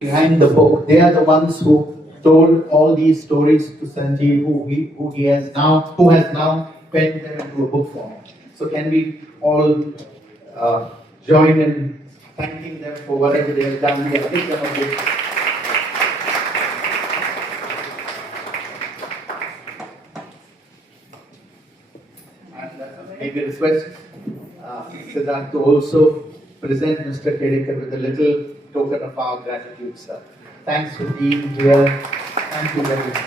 behind the book. They are the ones who told all these stories to Sanjeev, who has now penned them into a book form. So can we all uh, join in thanking them for whatever they have done? We have picked them a book. And maybe request Siddharth to also present Mr. Kedekar with a little token of our gratitude, sir. Thanks for being here. Thank you very much.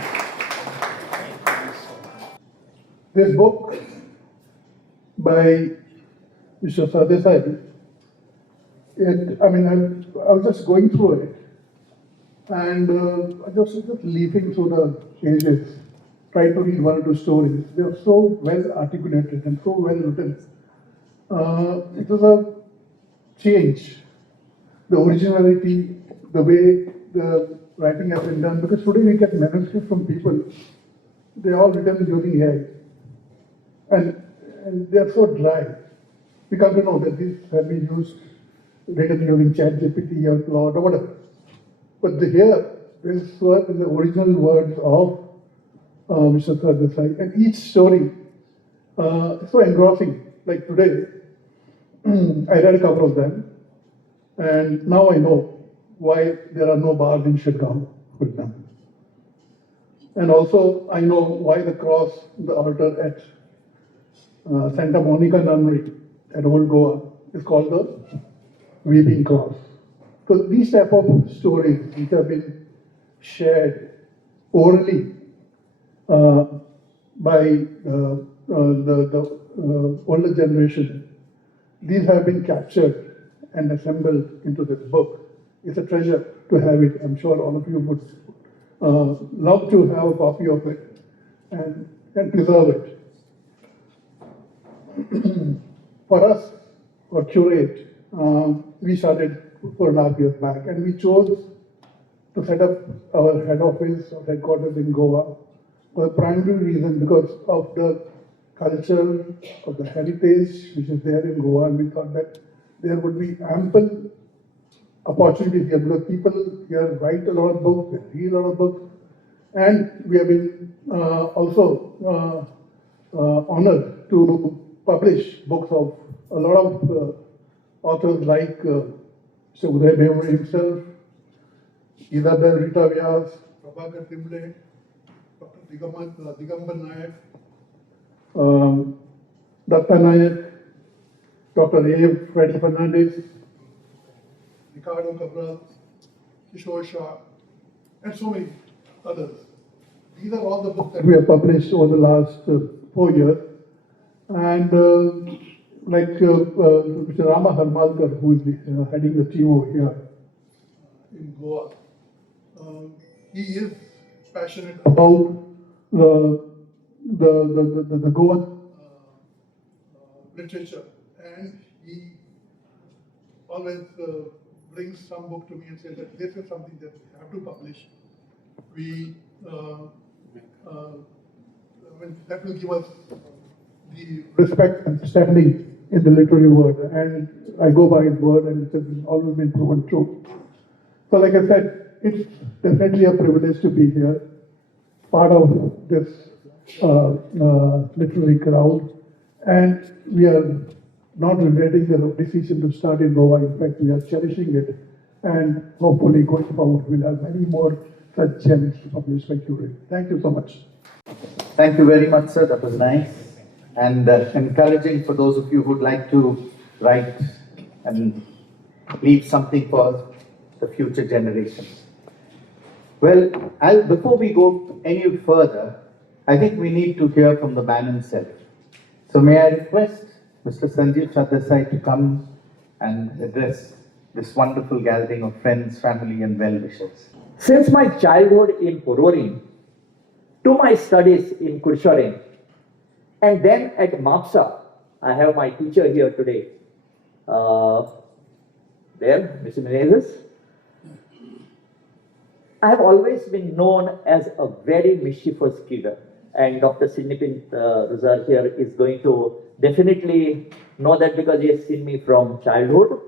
This book by Mr. Sardesai, I was just going through it and I just leafing through the pages, trying to read one or two stories. They are so well articulated and so well written. It was a change, the originality, the way the writing has been done, because today we get manuscripts from people, they all written using AI. And they are so dry. We come to know that these have been written using ChatGPT or Claude or whatever. But here, this were the original words of Mr. Sardesai, and each story is so engrossing. Like today, I read a couple of them, and now I know why there are no bars in Shirgaon, for example. And also, I know why the cross, the altar at Santa Monica Nunnery at Old Goa is called the Weeping Cross. So these type of stories which have been shared orally by the older generation, these have been captured and assembled into this book. It's a treasure to have it. I'm sure all of you would love to have a copy of it and preserve it. For us, for Curate, we started 4.5 years back, and we chose to set up our head office or headquarters in Goa for the primary reason because of the culture, of the heritage which is there in Goa, and we thought that there would be ample opportunities here because people here write a lot of books, they read a lot of books, and we have been also honored to publish books of a lot of authors like Mr. Uday Bhemre himself, Isabel Rita Vyas, Prabhakar Timble, Dr. Digambar Nayak, Datta Nayak, Dr. A. Freddy Fernandez, Ricardo Cabral, Kishore Shah, and so many others. These are all the books that we have published over the last 4 years. And Mr. Rama Harmalkar, who is heading the team over here in Goa, he is passionate about the Goan literature, and he always brings some book to me and says that this is something that we have to publish. That will give us the respect and standing in the literary world, and I go by his word, and it has always been proven true. So, like I said, it's definitely a privilege to be here, part of this literary crowd, and we are not regretting the decision to start in Goa. In fact, we are cherishing it, and hopefully going forward, we'll have many more such gems to publish by Curate. Thank you so much. Thank you very much, sir. That was nice and encouraging for those of you who'd like to write and leave something for the future generations. Well, before we go any further, I think we need to hear from the man himself. So may I request Mr. Sanjeev Sardesai to come and address this wonderful gathering of friends, family, and well-wishers. Since my childhood in Pororin, to my studies in Kursharin, and then at MAPSA, I have my teacher here today. There, Mr. Menezes. I have always been known as a very mischievous kid, and Dr. Sidney Ruzar here is going to definitely know that because he has seen me from childhood.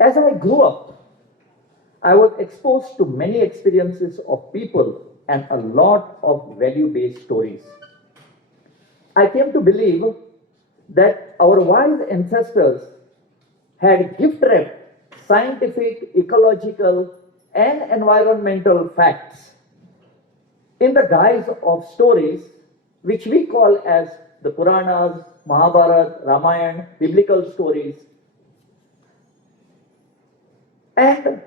As I grew up, I was exposed to many experiences of people and a lot of value-based stories. I came to believe that our wise ancestors had gift-wrapped scientific, ecological, and environmental facts in the guise of stories which we call as the Puranas, Mahabharata, Ramayana, biblical stories. And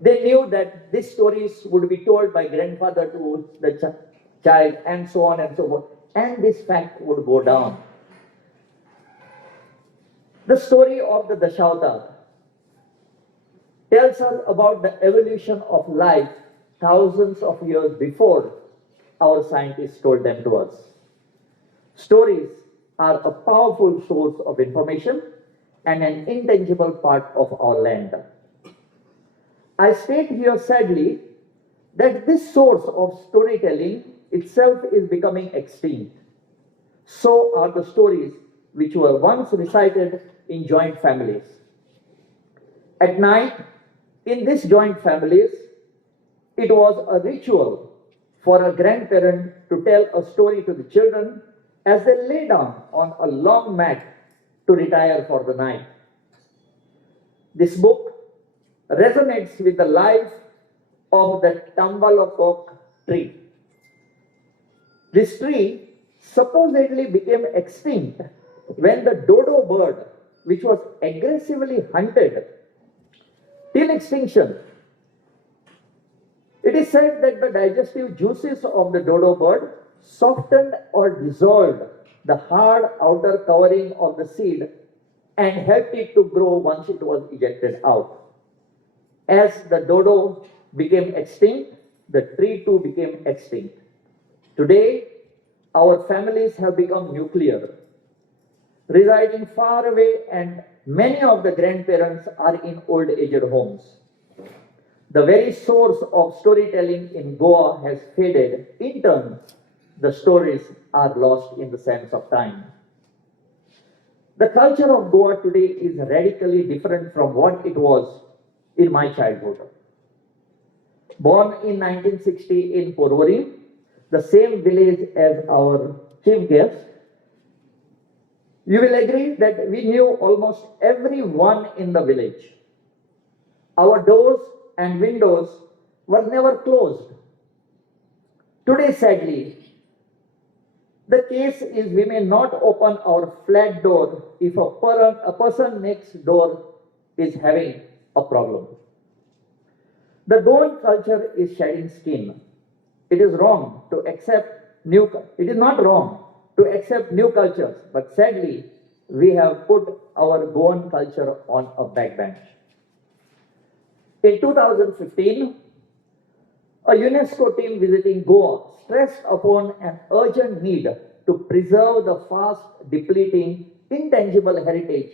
they knew that these stories would be told by grandfather to the child and so on and so forth. And this fact would go down. The story of the Dashavatara tells us about the evolution of life thousands of years before our scientists told them to us. Stories are a powerful source of information and an intangible part of our land. I state here sadly that this source of storytelling itself is becoming extinct. So are the stories which were once recited in joint families. At night, in these joint families, it was a ritual for a grandparent to tell a story to the children as they lay down on a long mat to retire for the night. This book resonates with the life of the Tambalokok tree. This tree supposedly became extinct when the dodo bird, which was aggressively hunted till extinction. It is said that the digestive juices of the dodo bird softened or dissolved the hard outer covering of the seed and helped it to grow once it was ejected out. As the dodo became extinct, the tree too became extinct. Today, our families have become nuclear, residing far away, and many of the grandparents are in old aged homes. The very source of storytelling in Goa has faded. In turn, the stories are lost in the sands of time. The culture of Goa today is radically different from what it was in my childhood. Born in 1960 in Porvorim, the same village as our chief guest, you will agree that we knew almost everyone in the village. Our doors and windows were never closed. Today, sadly, the case is we may not open our flat door if a person next door is having a problem. The Goan culture is shedding skin. It is wrong to accept it is not wrong to accept new cultures, but sadly, we have put our Goan culture on a backbench. In 2015, a UNESCO team visiting Goa stressed upon an urgent need to preserve the fast depleting intangible heritage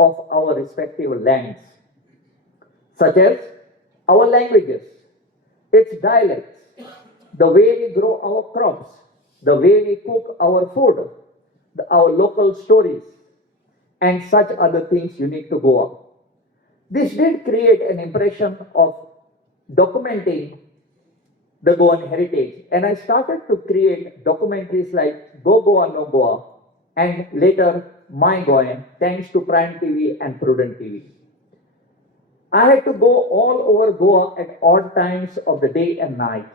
of our respective lands, such as our languages, its dialects, the way we grow our crops, the way we cook our food, our local stories, and such other things unique to Goa. This did create an impression of documenting the Goan heritage, and I started to create documentaries like Go Goa No Goa and later My Goan, thanks to Prime TV and Prudent TV. I had to go all over Goa at odd times of the day and night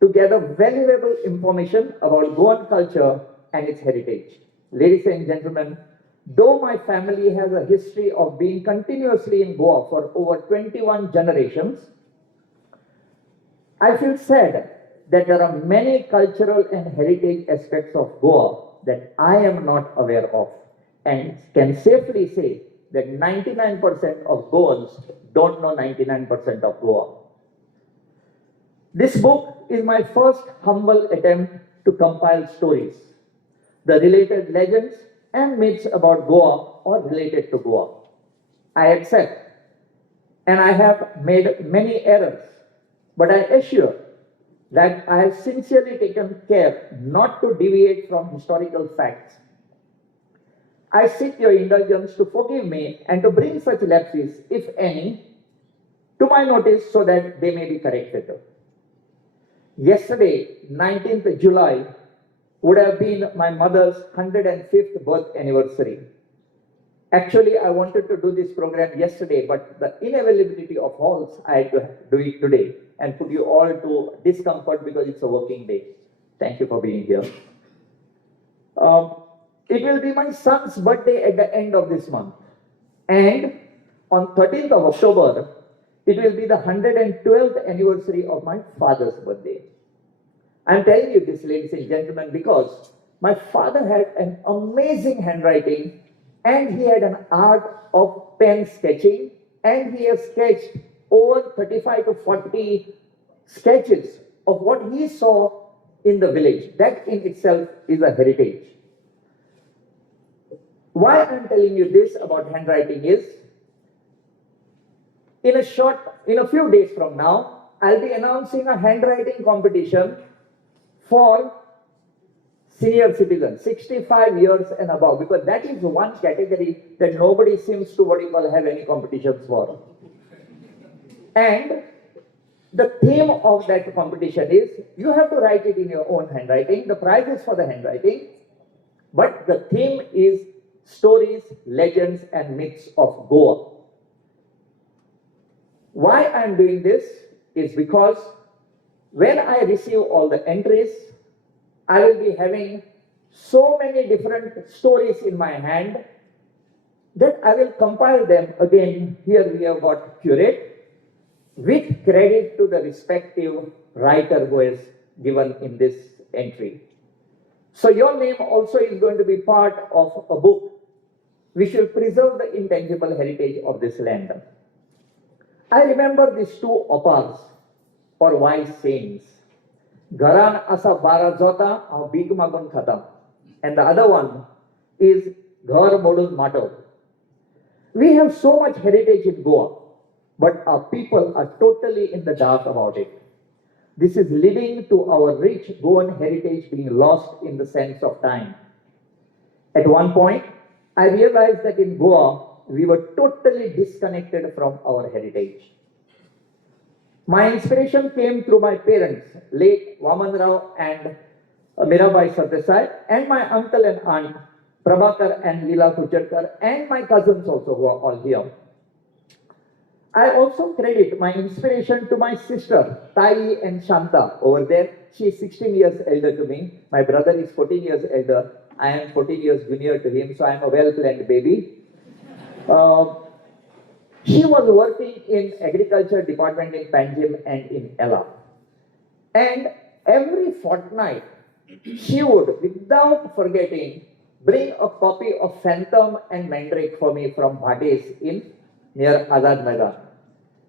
to gather valuable information about Goan culture and its heritage. Ladies and gentlemen, though my family has a history of being continuously in Goa for over 21 generations, I feel sad that there are many cultural and heritage aspects of Goa that I am not aware of, and can safely say that 99% of Goans don't know 99% of Goa. This book is my first humble attempt to compile stories, the related legends and myths about Goa or related to Goa. I accept, and I have made many errors, but I assure that I have sincerely taken care not to deviate from historical facts. I seek your indulgence to forgive me and to bring such lapses, if any, to my notice so that they may be corrected. Yesterday, 19th July, would have been my mother's 105th birth anniversary. Actually, I wanted to do this program yesterday, but the inavailability of halls, I had to do it today and put you all to discomfort because it's a working day. Thank you for being here. It will be my son's birthday at the end of this month. And on 13th of October, it will be the 112th anniversary of my father's birthday. I'm telling you this, ladies and gentlemen, because my father had an amazing handwriting and he had an art of pen sketching, and he has sketched over 35 to 40 sketches of what he saw in the village. That in itself is a heritage. Why I'm telling you this about handwriting is, in a few days from now, I'll be announcing a handwriting competition for senior citizens, 65 years and above, because that is one category that nobody seems to have any competitions for. And the theme of that competition is, you have to write it in your own handwriting. The prize is for the handwriting, but the theme is stories, legends, and myths of Goa. Why I am doing this is because when I receive all the entries, I will be having so many different stories in my hand that I will compile them. Again, here we have got curate with credit to the respective writer who is given in this entry. So your name also is going to be part of a book which will preserve the intangible heritage of this land. I remember these two opars or wise sayings. Garan asa bara jota aur big magun khata. And the other one is Ghar modun mato. We have so much heritage in Goa, but our people are totally in the dark about it. This is leading to our rich Goan heritage being lost in the sense of time. At one point, I realized that in Goa, we were totally disconnected from our heritage. My inspiration came through my parents, late Vaman Rao and Mirabai Sardesai, and my uncle and aunt, Prabhakar and Leela Kucherkar, and my cousins also who are all here. I also credit my inspiration to my sister, Tai and Shanta over there. She is 16 years elder to me. My brother is 14 years elder. I am 14 years junior to him, so I am a well-planned baby. She was working in agriculture department in Panjim and in Ella. And every fortnight, she would, without forgetting, bring a copy of Phantom and Mandrake for me from Bhates in near Azad Maidan.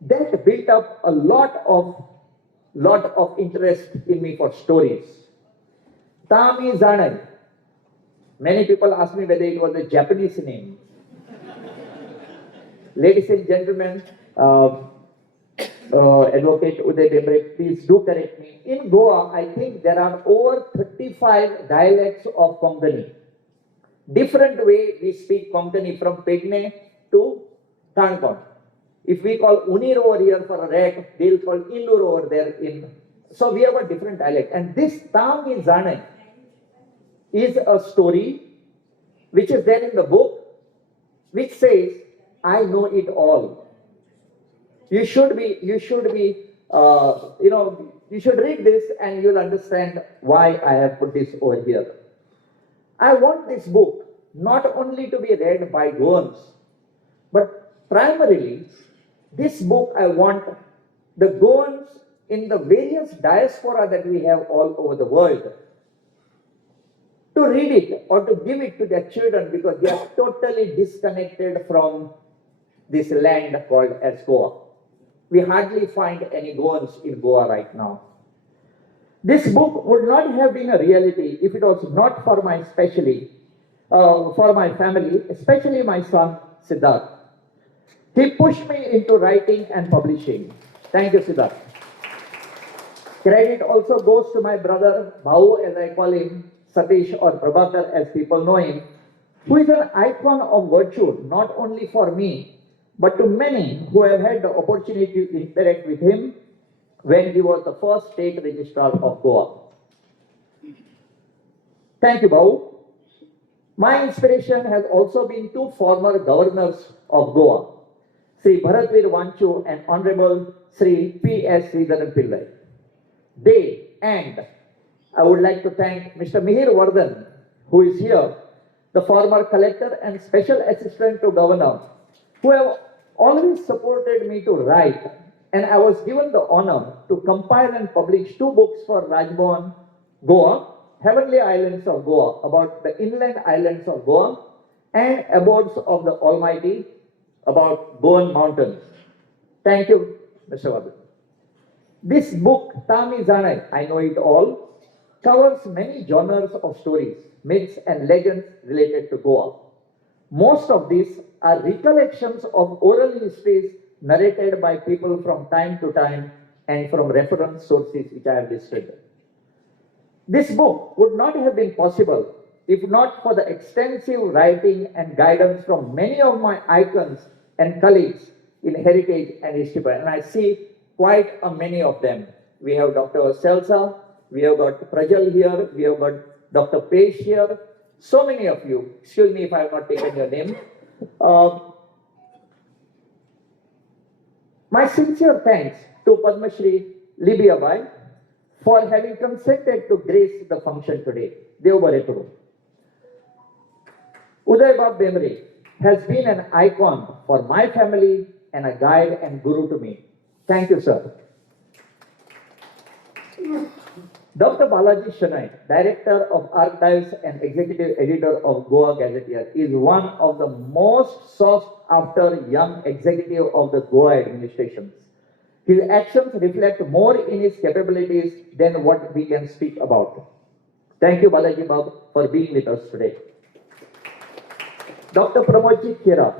That built up a lot of interest in me for stories. Tami Zanai. Many people ask me whether it was a Japanese name. Ladies and gentlemen, Advocate Uday Dembre, please do correct me. In Goa, I think there are over 35 dialects of Konkani. Different way we speak Konkani from Pegne to Thankon. If we call Unir over here for a rat, they'll call Indur over there in. So we have a different dialect. And this Tami Zanai is a story which is there in the book, which says, I know it all. You should read this and you'll understand why I have put this over here. I want this book not only to be read by Goans, but primarily, this book I want the Goans in the various diaspora that we have all over the world to read it or to give it to their children, because they are totally disconnected from this land called as Goa. We hardly find any Goans in Goa right now. This book would not have been a reality if it was not for my family, especially my son Siddharth. He pushed me into writing and publishing. Thank you, Siddharth. Credit also goes to my brother Bhau, as I call him, Satish or Prabhakar as people know him, who is an icon of virtue, not only for me, but to many who have had the opportunity to interact with him when he was the first state registrar of Goa. Thank you, Babu. My inspiration has also been two former governors of Goa, Sri Bharatvir Vanchu and Honorable Sri P.S. Sridharan Pillai. They and I would like to thank Mr. Mihir Vardhan, who is here, the former collector and special assistant to governor, who have always supported me to write, and I was given the honor to compile and publish two books for Rajbhavan, Goa, Heavenly Islands of Goa, about the inland islands of Goa, and Abodes of the Almighty, about Goan mountains. Thank you, Mr. Vardhan. This book, Tami Zanai, I Know It All, covers many genres of stories, myths and legends related to Goa. Most of these are recollections of oral histories narrated by people from time to time and from reference sources which I have listed. This book would not have been possible if not for the extensive writing and guidance from many of my icons and colleagues in heritage and history. And I see quite many of them. We have Dr. Selsa, we have got Prajal here, we have got Dr. Pesh here, so many of you. Excuse me if I have not taken your name. My sincere thanks to Padma Shri Libya Bai for having consented to grace the function today. Dev Bare Karo. Uday Bab Bemre has been an icon for my family and a guide and guru to me. Thank you, sir. Dr. Balaji Shenoy, Director of Archives and Executive Editor of Goa Gazetteer, is one of the most sought after young executive of the Goa administrations. His actions reflect more in his capabilities than what we can speak about. Thank you, Balaji Bab, for being with us today. Dr. Pramodji Khera,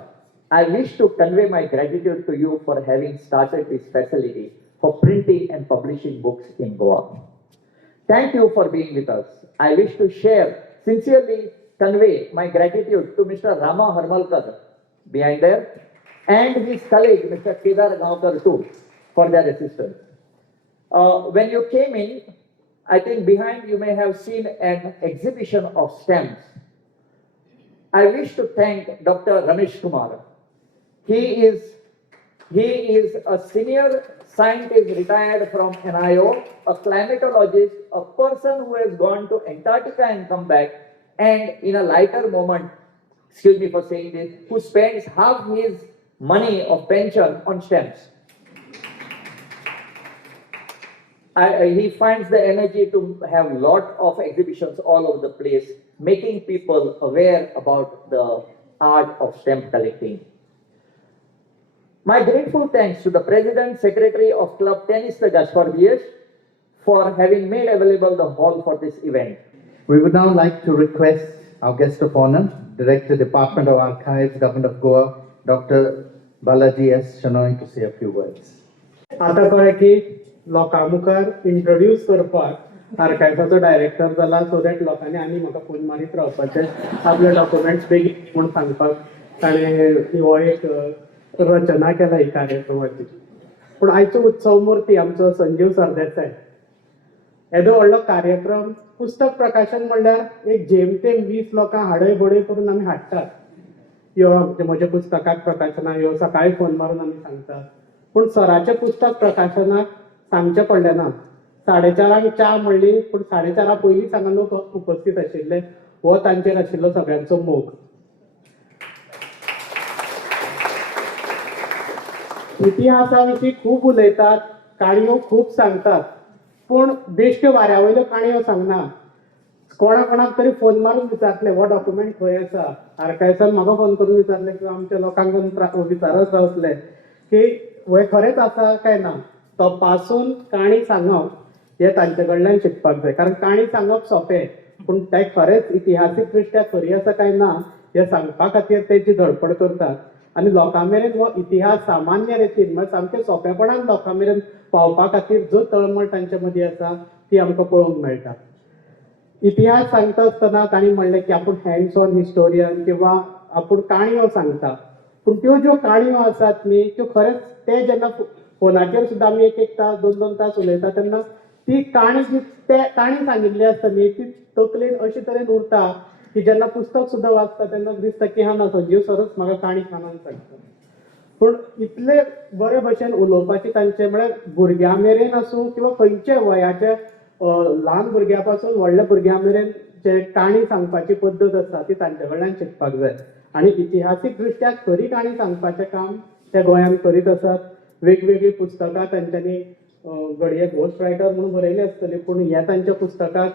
I wish to convey my gratitude to you for having started this facility for printing and publishing books in Goa. Thank you for being with us. I wish to sincerely convey my gratitude to Mr. Rama Harmalkar, behind there, and his colleague, Mr. Kedar Gaonkar too, for their assistance. When you came in, I think behind you may have seen an exhibition of stamps. I wish to thank Dr. Ramesh Kumar. He is a senior scientist retired from NIO, a climatologist, a person who has gone to Antarctica and come back, and in a lighter moment, excuse me for saying this, who spends half his money of pension on stamps. He finds the energy to have lot of exhibitions all over the place, making people aware about the art of stamp collecting. My grateful thanks to the President, Secretary of Club Tennis the Gashwardiyesh for having made available the hall for this event. We would now like to request our guest of honor, Director, Department of Archives, Government of Goa, Dr. Balaji S. Shenoy, to say a few words. आता कळ्ळें की लोकां मुखार introduce करपाक आर्कायव्साचो director जाला so that लोकांनी आनी म्हाका फोन मारीत रावपाचें आपले डॉक्युमेंट्स बेगीन म्हूण सांगपाक ताणें हो एक रचना केला ही कार्यक्रमाची. पूण आयचो उत्सव मूर्ती आमचो संजीव सरदेसाय येदो व्हडलो कार्यक्रम पुस्तक प्रकाशन म्हणल्यार एक जेमतेम 20 लोकां हाडय बडय करून आमी हाडटात. यो म्हज्या पुस्तकाक प्रकाशनाक यो सकाळीं फोन मारून आमी सांगतात. पूण सराच्या पुस्तक प्रकाशनाक सांगचें पडलें ना. 4:30 च्या म्हणली पूण 4:30 पयलींच हांगा लोक उपस्थित आशिल्ले. हो तांचेर आशिल्लो सगळ्यांचो मोग. इतिहासा विशीं खूब उलयतात, काणयो खूब सांगतात, पूण बेश्ट्यो वाऱ्या वयल्यो काणयो सांगना. कोणाक तरी फोन मारून विचारले हो डॉक्युमेंट खंय आसा. आर्कायव्सान म्हाका फोन करून विचारले किंवा आमच्या लोकांक विचारत रावतले की हे खरेंच आसा काय ना. तो पासून काणी सांगप हे तांचे कडल्यान शिकपाक जाय. कारण काणी सांगप सोंपें, पूण ते खरेंच इतिहासीक दृश्ट्या खरी आसा काय ना हे सांगपा खातीर तेची धडपड करतात. आनी लोकां मेरेन हो इतिहास सामान्य रितीन म्हणजे सामकें सोंपेपणान लोकां मेरेन पावपा खातीर जो तळमळ तांचे मदीं आसा ती आमकां पळोवंक मेळटा. इतिहास सांगता आसतना तांणी म्हणलें की आपूण हँड्स ऑन हिस्टोरियन किंवा आपूण काणयो सांगता. पूण त्यो ज्यो काणयो आसात न्ही त्यो खरेंच ते जेन्ना फोनाचेर सुद्दां आमी एक तास 2 तास उलयता तेन्ना ती काणी जी ते काणी सांगिल्ली आसता न्ही ती तकलेन अशे तरेन उरता की जेन्ना पुस्तक सुद्दां वाचता तेन्ना दिसता की हा ना संजीव सरच म्हाका काणी कानान सांगता. पूण इतले बरे भशेन उलोवपाचे तांचे म्हळ्यार भुरग्यां मेरेन आसूं किंवा खंयचे वयाचे ल्हान भुरग्यां पासून व्हडल्या भुरग्यां मेरेन जे काणी सांगपाची पद्दत आसा ती तांचे कडल्यान शिकपाक जाय. आनी इतिहासीक दृश्ट्या खरी काणी सांगपाचें काम ते गोंयांत करीत आसात. वेगवेगळी पुस्तकां तांच्यांनी घडये घोस्ट रायटर म्हणून बरयली आसतली पूण ह्या तांच्या पुस्तकाक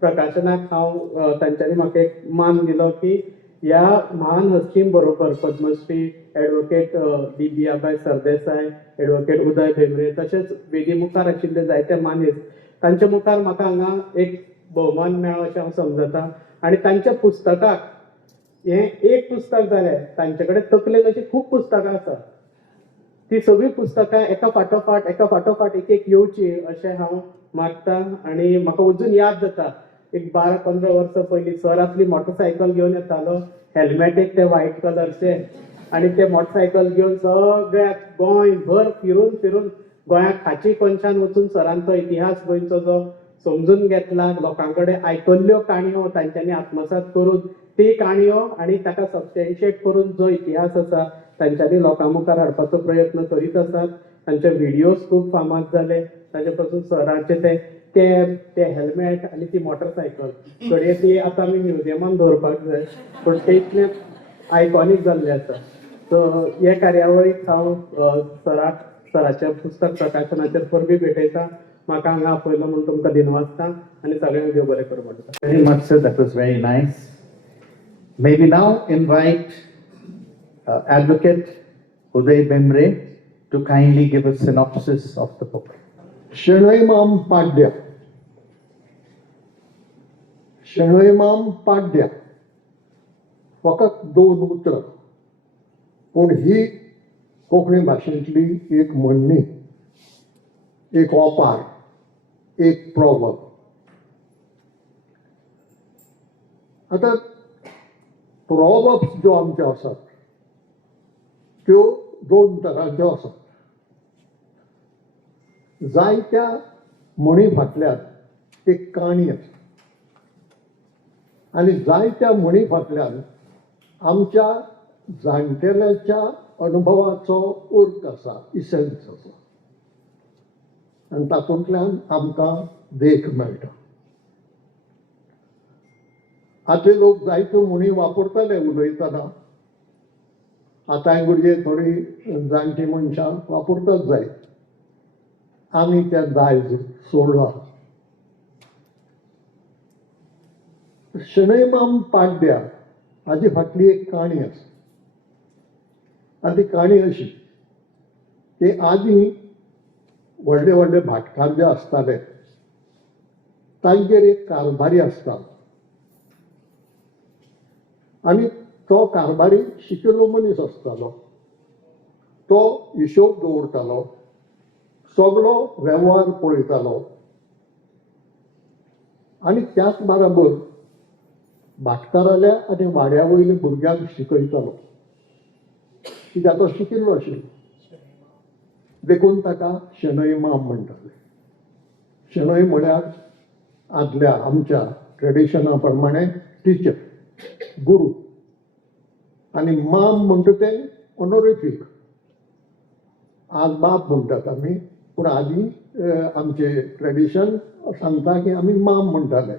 प्रकाशनाक हांव तांच्यांनी म्हाका एक मान दिलो की ह्या महान हस्तीं बरोबर पद्मश्री एडवोकेट बिबियाबाई सरदेसाय, एडवोकेट उदय भेंब्रे तशेंच वेदी मुखार आशिल्ले जायते मानेस्त तांचे मुखार म्हाका हांगा एक भोवमान मेळ्ळो अशें हांव समजता. आनी तांच्या पुस्तकाक हें एक पुस्तक जालें तांचे कडेन तकलेन अशीं खूब पुस्तकां आसात. ती सगळीं पुस्तकां एका फाटोफाट एक येवची अशें हांव मागतां. आनी म्हाका अजून याद जाता एक 12-15 वर्सां पयलीं सर आपली मोटरसायकल घेवन येतालो, हेल्मेट एक ते व्हायट कलरचे आनी ते मोटरसायकल घेवन सगळ्या गोंयभर फिरून गोंयाक खाची कोनशान वचून सरान तो इतिहास गोंयचो जो समजून घेतला, लोकां कडेन आयकल्ल्यो काणयो तांच्यांनी आत्मसात करून ती काणयो आनी ताका सबस्टेन्शिएट करून जो इतिहास आसा तांच्यांनी लोकां मुखार हाडपाचो प्रयत्न करीत आसात. तांचे व्हिडियोज खूब फामाद जाले. ताचे पासून सराचे ते कॅप, ते हेल्मेट आनी ती मोटरसायकल घडये ती आतां आमी म्युजियमान दवरपाक जाय पूण ते इतले आयकॉनीक जाल्ले आसा. सो हे कार्यावळीक हांव सराच्या पुस्तक प्रकाशनाचेर परबी भेटयता. म्हाका हांगा आपयलो म्हणून तुमकां दिनवासता आनी सगळ्यांक देव बरें करूं म्हणटा. Very much, sir. That was very nice. May we now invite Advocate Uday Bembre to kindly give a synopsis of the book. शणैमाम पाड्या. शणैमाम पाड्या फकत 2 उतरां पूण ही कोंकणी भाशेंतली एक म्हणणी, एक ओपार, एक प्रॉवर्ब. आतां प्रॉवर्ब्स ज्यो आमच्यो आसात त्यो 2 तरांच्यो आसात. जायत्या म्हणी फाटल्यान एक काणी आसा आनी जायत्या म्हणी फाटल्यान आमच्या जाणटेल्याच्या अनुभवाचो अर्थ आसा, इसेन्स आसा आनी तातूंतल्यान आमकां देख मेळटा. आदले लोक जायत्यो म्हणी वापरताले उलयतना. आतांय भुरगे थोडी जाणटी मनशां वापरतात जाय. आमी त्या दायज सोडला. शणैमाम पाड्या हाजी फाटली एक काणी आसा आनी ती काणी अशी की आदीं व्हडले व्हडले भाटकार जे आसताले तांचेर एक कारभारी आसतालो आनी तो कारभारी शिकिल्लो मनीस आसतालो. तो हिशोब दवरतालो, सगळो वेव्हार पळयतालो आनी त्याच बरोबर भाटकाराल्या आनी वाड्या वयल्या भुरग्यांक शिकयतालो कित्याक तो शिकिल्लो आशिल्लो. देखून ताका शणैमाम म्हणटाले. शणै म्हळ्यार आदल्या आमच्या ट्रेडिशना प्रमाणे टिचर, गुरू, आनी माम म्हणटा ते ऑनोरिफीक. आज बाप म्हणटात आमी पूण आदीं आमचे ट्रेडिशन सांगता की आमी माम म्हणटाले.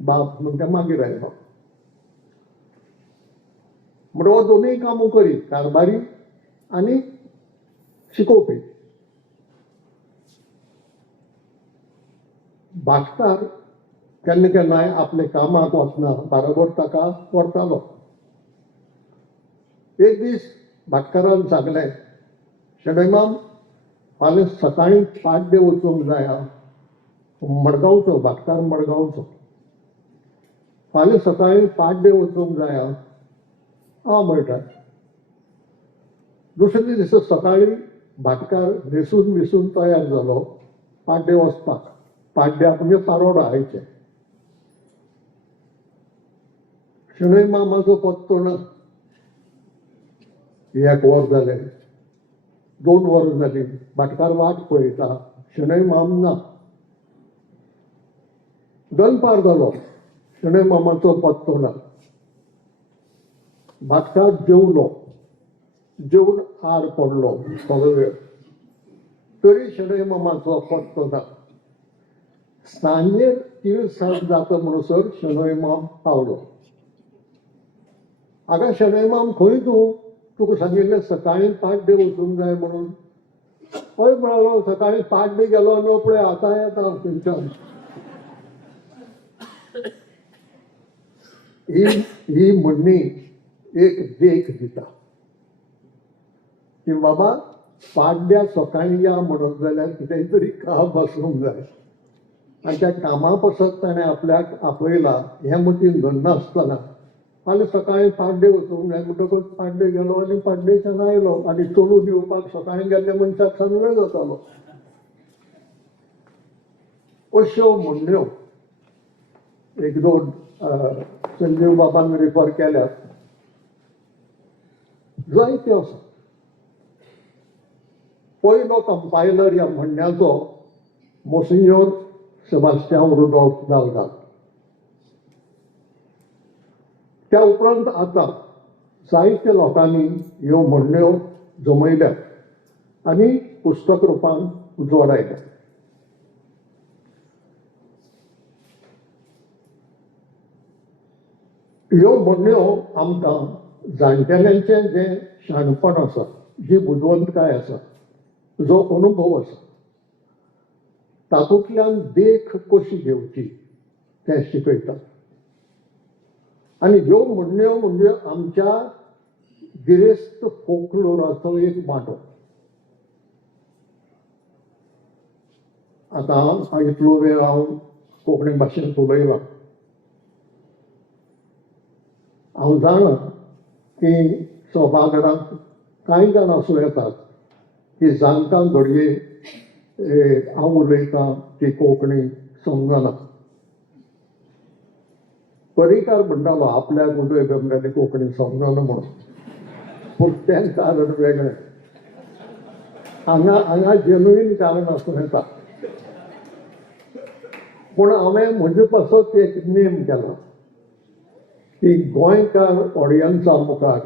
बाप म्हणटा मागीर आयलो. म्हणून हो दोनूय कामां करीत, कारभारी आनी शिकोवपी. भाटकार केन्ना केन्नाय आपले कामाक वचना बरोबर ताका व्हरतालो. एक दीस भाटकारान सांगलें, शणैमाम फाल्यां सकाळीं पाड्डे वचूंक जाय हां. मडगांवचो भाटकार मडगांवचो. फाल्यां सकाळीं पाड्डे वचूंक जाय हां. हांव म्हणटा. दुसरे दिसा सकाळीं भाटकार न्हेसून बिसून तयार जालो पाड्डे वचपाक. पाड्ड्याक म्हणजे पारोडा आयचे. शणैमामाचो पत्तो ना. 1 वर जालें 2 वरां जालीं भाटकार वाट पळयता शणै माम ना दनपार जालो शणै मामाचो पत्तो ना भाटकार जेवलो जेवून आड पडलो थोडो वेळ तरी शणै मामाचो पत्तो ना सांजेर 3:30 जाता म्हणसर शणै माम पावलो आगा शणै माम खंय तूं तुका सांगिल्लें सकाळीं पाड्डे वचूंक जाय म्हणून हय म्हणालो सकाळीं पाड्डे गेलो न्हू पळय आतां येता थंयच्यान ही म्हणणी एक देख दिता की बाबा पाड्ड्या सकाळीं या म्हणत जाल्यार कितेंय तरी काम आसूंक जाय आनी त्या कामा पासत ताणें आपल्याक आपयला हें मतीन धरनासतना फाल्यां सकाळीं पाड्डे वचूंक जाय म्हणटकच पाड्डे गेलो आनी पाड्डेच्यान आयलो आनी चलून येवपाक सकाळीं गेल्ल्या मनशाक सान वेळ जातालो अश्यो म्हणण्यो 1-2 संजीव बाबान रिफर केल्यात जायत्यो आसा पयलो कंपायलर ह्या म्हणण्याचो मोसिन्योर सेबास्टियान रुडॉल्फ गाल्गार त्या उपरांत आतां जायत्या लोकांनी ह्यो म्हणण्यो जमयल्यात आनी पुस्तक रुपान जोडायल्यात ह्यो म्हणण्यो आमकां जाणटेल्यांचें जें शाणपण आसा जी बुदवंतकाय आसा जो अनुभव आसा तातूंतल्यान देख कशी घेवची तें शिकयता आनी ह्यो म्हणण्यो म्हणजे आमच्या गिरेस्त फोकलोराचो एक वांटो आतां इतलो वेळ हांव कोंकणी भाशेंत उलयलां हांव जाणा की सभाघरांत कांय जाण आसूं येतात की जांकां घडये हांव उलयतां ती कोंकणी समजना परिकार म्हणटालो आपल्याक उलय गमल्यानी कोंकणी समजना म्हणून पूण तें कारण वेगळें हांगा जेन्युइन कारण आसूं येता पूण हांवें म्हजे पासत एक नेम केला की गोंयकार ऑडियन्सा मुखार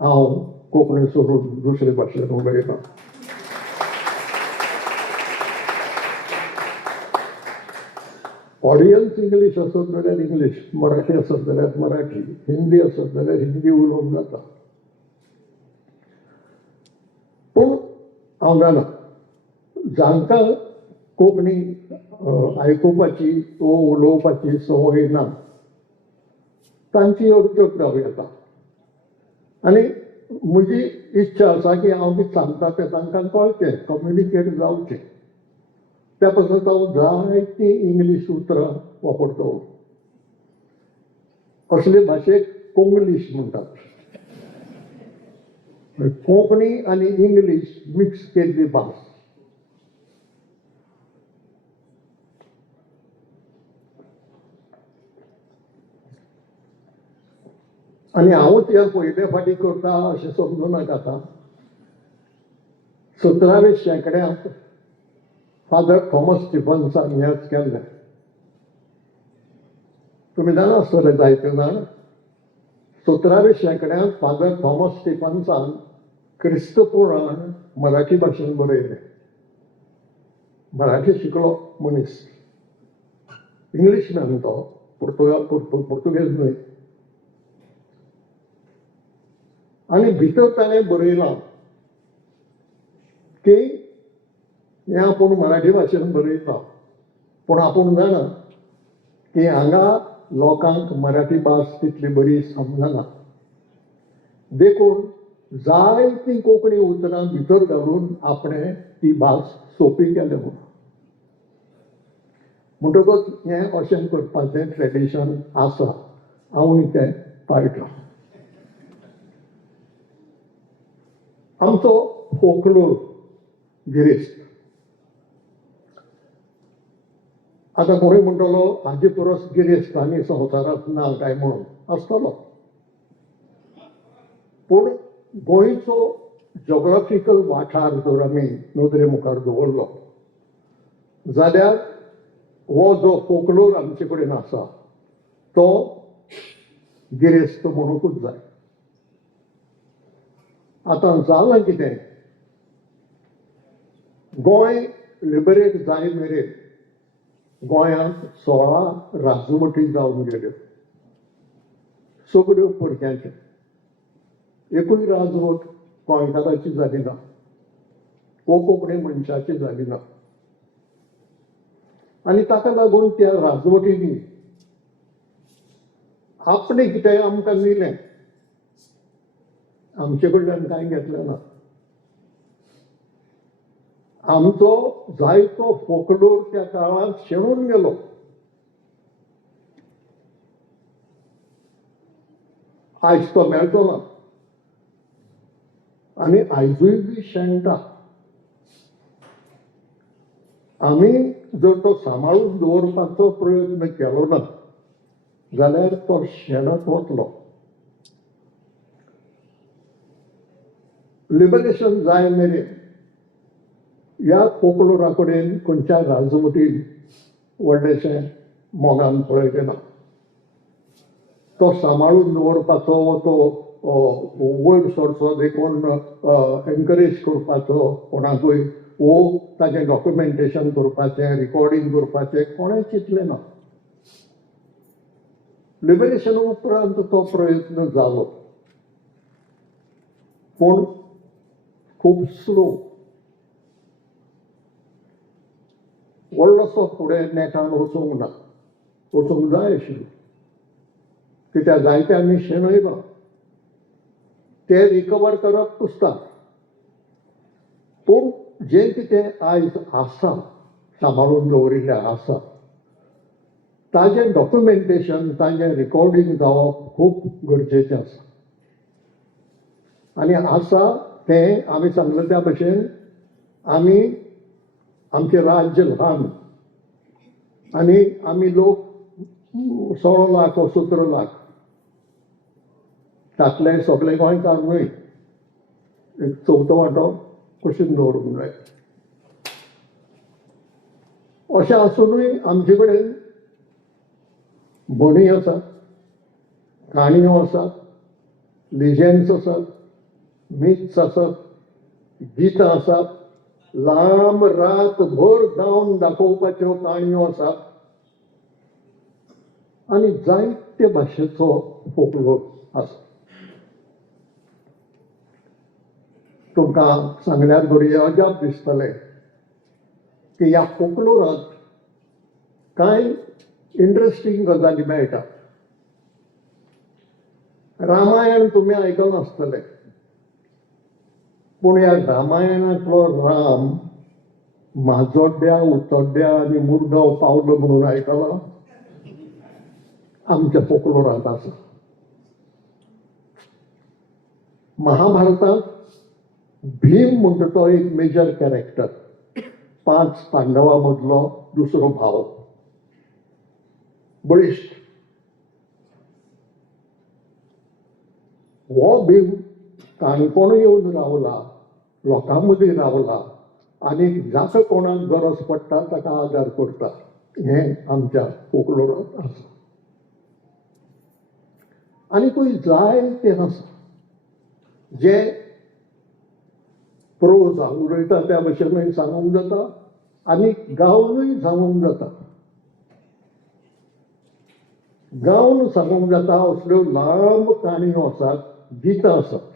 हांव कोंकणी सोडून दुसरे भाशेन उलयतां ऑडियन्स इंग्लीश आसत जाल्यार इंग्लीश मराठी आसत जाल्यार मराठी हिंदी आसत जाल्यार हिंदी उलोवंक जाता पूण हांव जाणा जांकां कोंकणी आयकुपाची वो उलोवपाची संवय ना तांची अडचण जावं येता आनी म्हजी इच्छा आसा की हांव कितें सांगता तें तांकां कळचें कम्युनिकेट जावचें त्या पासत हांव जायतीं इंग्लीश उतरां वापरतलो असले भाशेक कोंग्लीश म्हणटात कोंकणी आनी इंग्लीश मिक्स केल्ली भास आनी हांवूच ह्या पयले फाटी करता अशें समजूं नाका आतां 17व्या शेंकड्यांत फादर थॉमस स्टिफन्सान हेंच केल्लें तुमी जाणा आसतले जायते जाण 17व्या शेंकड्यांत फादर थॉमस स्टिफन्सान क्रिस्त पुराण मराठी भाशेन बरयलें मराठी शिकलो मनीस इंग्लीशमॅन तो पुर्तुगेज न्हय आनी भितर ताणें बरयलां की हें आपूण मराठी भाशेन बरयता पूण आपूण जाणा की हांगा लोकांक मराठी भास तितली बरी समजना देखून जायतीं कोंकणी उतरां भितर घालून आपणें ती भास सोंपी केलें म्हणटकच हें अशें करपाचें ट्रेडिशन आसा हांवूय तें पाळटां आमचो फोकलोर गिरेस्त आतां कोणूय म्हणटलो हाजे परस गिरेस्त आनी संवसारांत ना काय म्हणून आसतलो पूण गोंयचो जॉग्राफिकल वाठार जर आमी नदरे मुखार दवरलो जाल्यार हो जो फोकलोर आमचे कडेन आसा तो गिरेस्त म्हणूंकूच जाय. आतां जालां कितें, गोंय लिबरेट जाय मेरेन गोंयांत 16 राजवटी जावन गेल्यो, सगळ्यो परक्यांच्यो. एकूय राजवट गोंयकाराची जाली ना, कोंकणी मनशाची जाली ना. आनी ताका लागून त्या राजवटींनी आपणें कितें आमकां दिलें, आमचे कडल्यान कांय घेतलें ना. आमचो जायतो फोकलोर त्या काळांत शेणून गेलो. आयज तो मेळचो ना आनी आयजूय बी शेणटा. आमी जर तो सांबाळून दवरपाचो प्रयत्न केलो ना जाल्यार तो शेणत वतलो. लिबरेशन जाय मेरेन ह्या फोकलोरा कडेन खंयच्या राजवटीन व्हडलेशें मोगान पळयलें ना. तो सांबाळून दवरपाचो, तो वयर सरचो देखून एनकरेज करपाचो कोणाकूय, वो ताचें डॉक्युमेंटेशन करपाचें, रिकॉर्डिंग करपाचें कोणें चिंतलें ना. लिबरेशन उपरांत तो प्रयत्न जालो, पूण खूब स्लो. व्हडलोसो फुडें नेटान वचूंक ना, वचूंक जाय आशिल्लो. कित्याक जायते आमी शेणयलो, ते रिकवर करप कुस्तार. पूण जें कितें आयज आसा, सांबाळून दवरिल्लें आसा, ताजें डॉक्युमेंटेशन, ताजें रिकॉर्डिंग जावप खूब गरजेचें आसा. आनी आसा तें आमी सांगलें त्या भशेन आमी आमचें राज्य ल्हान आनी आमी लोक 16 लाख वा 17 लाख, तातले सगळे गोंयकार न्हय. एक चवथो वांटो कुशीन दवरूंक जाय. अशें आसुनूय आमचे कडेन म्हणी आसात, काणयो आसात, लिजंड्स आसात, मिथ्स आसात, गितां आसात, लांब रातभर गावन दाखोवपाच्यो काणयो आसात, आनी जायते भाशेचो फोकलोर आसा. तुमकां सांगल्यार घडये अजाप दिसतलें की ह्या फोकलोरांत कांय इंट्रस्टींग गजाली मेळटा. रामायण तुमी आयकलां आसतलें, पूण ह्या रामायणांतलो राम माजोड्ड्या, उतोड्ड्या आनी मुरगांव पावलो म्हणून आयकलां? आमच्या फोकलोरांत आसा. महाभारतांत भीम म्हणटा तो एक मेजर कॅरेक्टर, 5 पांडवां मदलो दुसरो भाव, बळिश्ट. हो भीम काणकोण येवन रावला, लोकां मदीं रावला आनी जाका कोणाक गरज पडटा ताका आदार करता. हें आमच्या फोकलोरांत आसा. आनीकूय जायतें आसा जें प्रोज उलयता त्या भशेनूय सांगूंक जाता आनी गावनूय सांगूंक जाता. गावन सांगूंक जाता असल्यो लांब काणयो आसात, गितां आसात.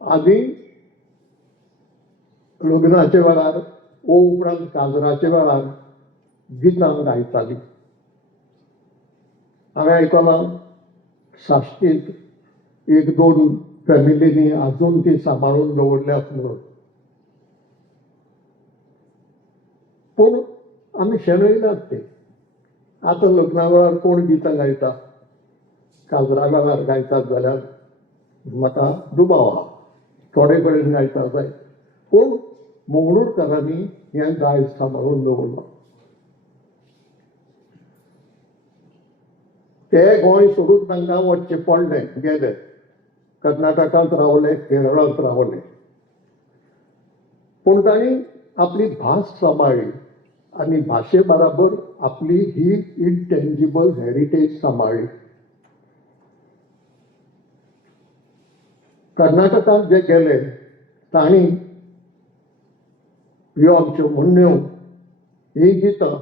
आदी लग्नाचे वेळार वो उपरांत काजराचे वेळार गितां गायतालीं. हांवें आयकलां साश्टींत 1-2 फॅमिलींनी आजून ती सांबाळून दवरल्यात म्हणून. पूण आमी शेणयल्यात ते. आतां लग्ना वेळार कोण गितां गायता? काजरा वेळार गायतात जाल्यार म्हाका दुबाव आहा, थोडे कडेन गायता जाय. पूण मंगळूरकारांनी हें दायज सांबाळून दवरलां. ते गोंय सोडून तांकां वचचें पडलें, गेले. कर्नाटकांत रावले, केरळांत रावले. पूण तांणी आपली भास सांबाळ्ळी आनी भाशे बराबर आपली ही इनटेंजिबल हेरिटेज सांबाळ्ळी. कर्नाटकांत जे गेले तांणी ह्यो आमच्यो म्हणण्यो, ही गितां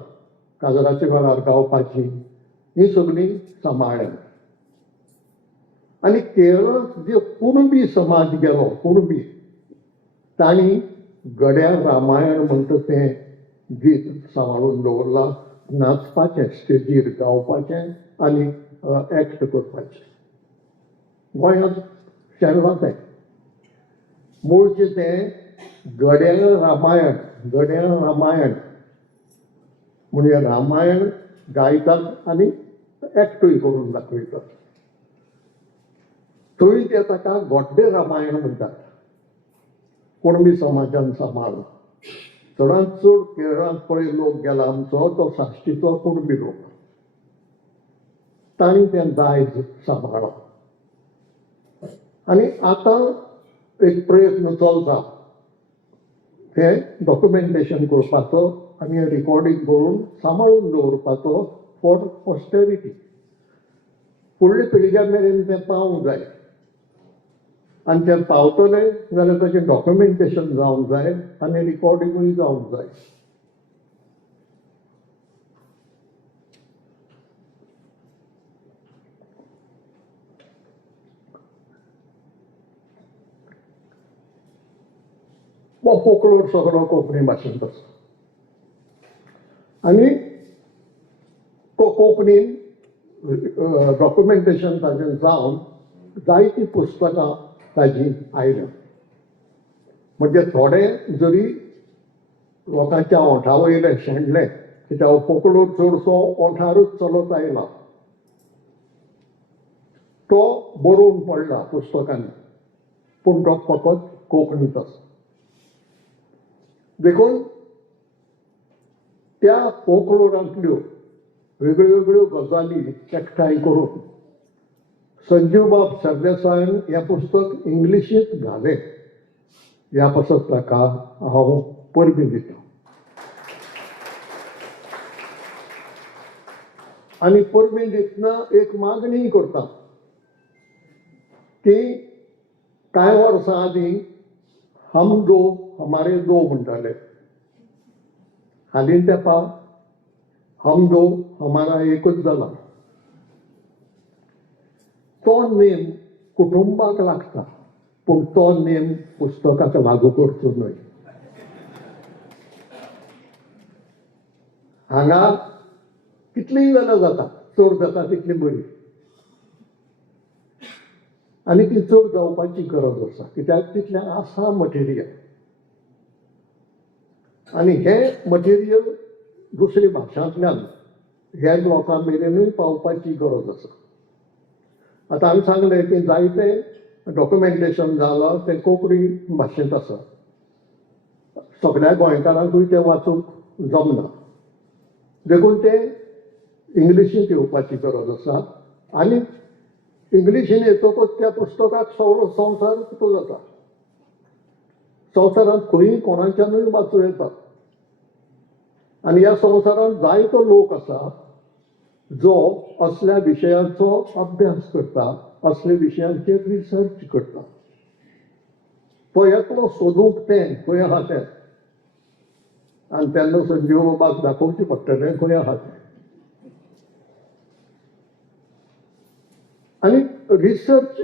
काजराच्या वेळार गावपाची, ही सगळीं सांबाळ्ळ्या. आनी केरळांत जे कुणबी समाज गेलो, कुणबी, तांणी गड्या रामायण म्हणटा तें गीत सांबाळून दवरलां. नाचपाचें, स्टेजीर गावपाचें आनी एक्ट करपाचें. गोंयांत शेणलां तें. मूळचें तें गड्या रामायण, गड्या रामायण म्हणजे रामायण गायतात आनी एक्टूय करून दाखयतात. थंय ते ताका गोड्डे रामायण म्हणटात. कुणबी समाजान सांबाळ्ळा. चडांत चड केरळांत पळय लोक गेला आमचो तो साश्टीचो कुणबी लोक. तांणी तें दायज सांबाळ्ळां. आनी आतां एक प्रयत्न चलता हें डॉक्युमेंटेशन करपाचो आनी रिकॉर्डींग करून सांबाळून दवरपाचो फॉर पॉस्टेरिटी. फुडले पिळग्या मेरेन तें पावूंक जाय. आनी तें पावतलें जाल्यार ताचें डॉक्युमेंटेशन जावंक जाय आनी रिकॉर्डिंगूय जावंक जाय. हो फोकलोर सगळो कोंकणी भाशेंत आसा. आनी कोंकणीन डॉक्युमेंटेशन ताचें जावन जायतीं पुस्तकां ताजी आयल्यां. म्हणजे थोडे जरी लोकांच्या ओंठा वयले शेणले, कित्याक फोकलोर चडसो ओंठारूच चलत आयला, तो बरोवन पडला पुस्तकांनी, पूण तो फकत कोंकणीत आसा. देखून त्या फोकलोरांतल्यो वेगळ्यो वेगळ्यो गजाली एकठांय करून संजीव बाब सरदेसायन हें पुस्तक इंग्लिशींत घालें. ह्या पासत ताका हांव परबीं दितां. आनी परबीं दितना एक मागणी करता की कांय वर्सां आदीं हम दो हमारे दो म्हणटाले. हालीं तेंपा हम दो हमारा एकूच जाला. तो नेम कुटुंबाक लागता, पूण तो नेम पुस्तकाक लागू करचो न्हय. हांगा कितलींय जाल्यार जाता, चड जाता तितली बरी. आनी ती चड जावपाची गरज आसा, कित्याक तितलें आसा मटेरियल. आनी हें मटेरियल दुसऱ्या भाशांतल्यान ह्या लोकां मेरेनूय पावपाची गरज आसा. आतां हांवें सांगलें की जायतें डॉक्युमेंटेशन जालां तें कोंकणी भाशेंत आसा. सगळ्या गोंयकारांकूय तें वाचूंक जमना. देखून तें इंग्लिशींत येवपाची गरज आसा. आनी इंग्लिशीन येतकच त्या पुस्तकाक सगळो संवसार उक्तो जाता. संवसारांत खंयी कोणाच्यानूय वाचूं येता. आनी ह्या संवसारांत जायतो लोक आसा जो असल्या विशयांचो अभ्यास करता, असल्या विशयांचेर रिसर्च करता. तो एकलो सोदूंक तें खंय आहा तें. आनी तेन्ना संजीव बाबाक दाखोवचें पडटलें खंय आहा तें. आनी रिसर्च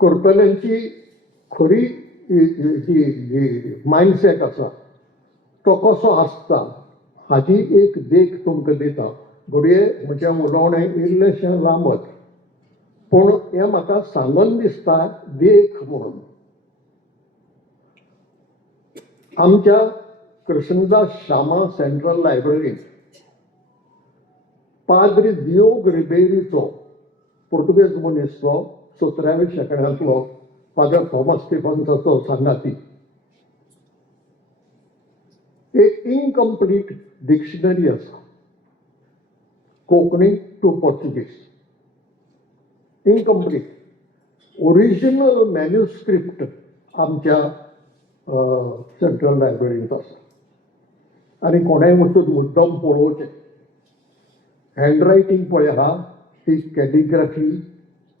करतल्यांची खरी जी मायंडसेट आसा तो कसो आसता हाची एक देख तुमकां दिता. घडये म्हजें उलोवणें इल्लेशें लांबत, पूण हें म्हाका सांगन दिसता देख म्हणून. आमच्या कृष्णदास श्यामा सेंट्रल लायब्ररींत पाद्री दियोग रिबेरीचो पुर्तुगेज मनीस तो 17व्या शेंकड्यांतलो फादर थॉमस स्टिफन्साचो सांगाती एक इनकम्प्लीट डिक्शनरी आसा Konkani to Portuguese. Incomplete. Original manuscript आमच्या सेंट्रल लायब्ररींत आसा आनी कोणाय वचून मुद्दम पळोवचें. हँडरायटींग पळय आहा ती कॅलिग्राफी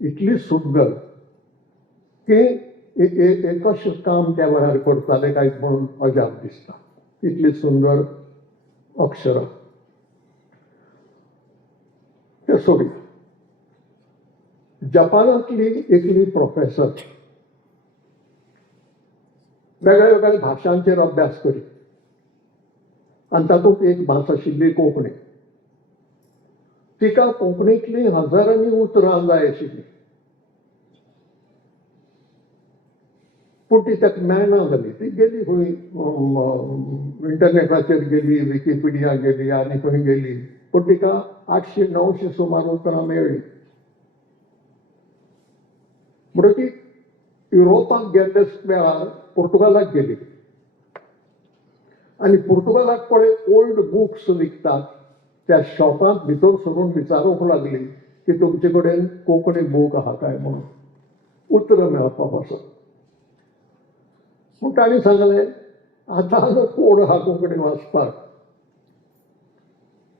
इतली सुंदर की एक कशें काम त्या वेळार करताले काय म्हणून अजाप दिसता. इतली सुंदर अक्षरां. तें सोडी. जपानांतली एकली प्रोफेसर वेगळ्या वेगळ्या भाशांचेर अभ्यास करी आनी तातूंत एक भास आशिल्ली कोंकणी. तिका कोंकणींतली हजारांनी उतरां जाय आशिल्लीं पूण ती ताका मेळना जाली. ती गेली खंय इंटरनेटाचेर गेली, विकिपिडिया गेली आनी खंय गेली पूण तिका 800-900 सुमार उतरां मेळ्ळीं. म्हणून ती युरोपाक गेल्ल्या वेळार पुर्तुगालाक गेली आनी पुर्तुगालाक पळय ओल्ड बुक्स विकतात त्या शॉपांत भितर सरून विचारूंक लागली की तुमचे कडेन कोंकणी बूक आहा काय म्हणून. उतरां मेळपाक वचत. पूण ताणें सांगलें आतां कोण आहा कोंकणी वाचपाक.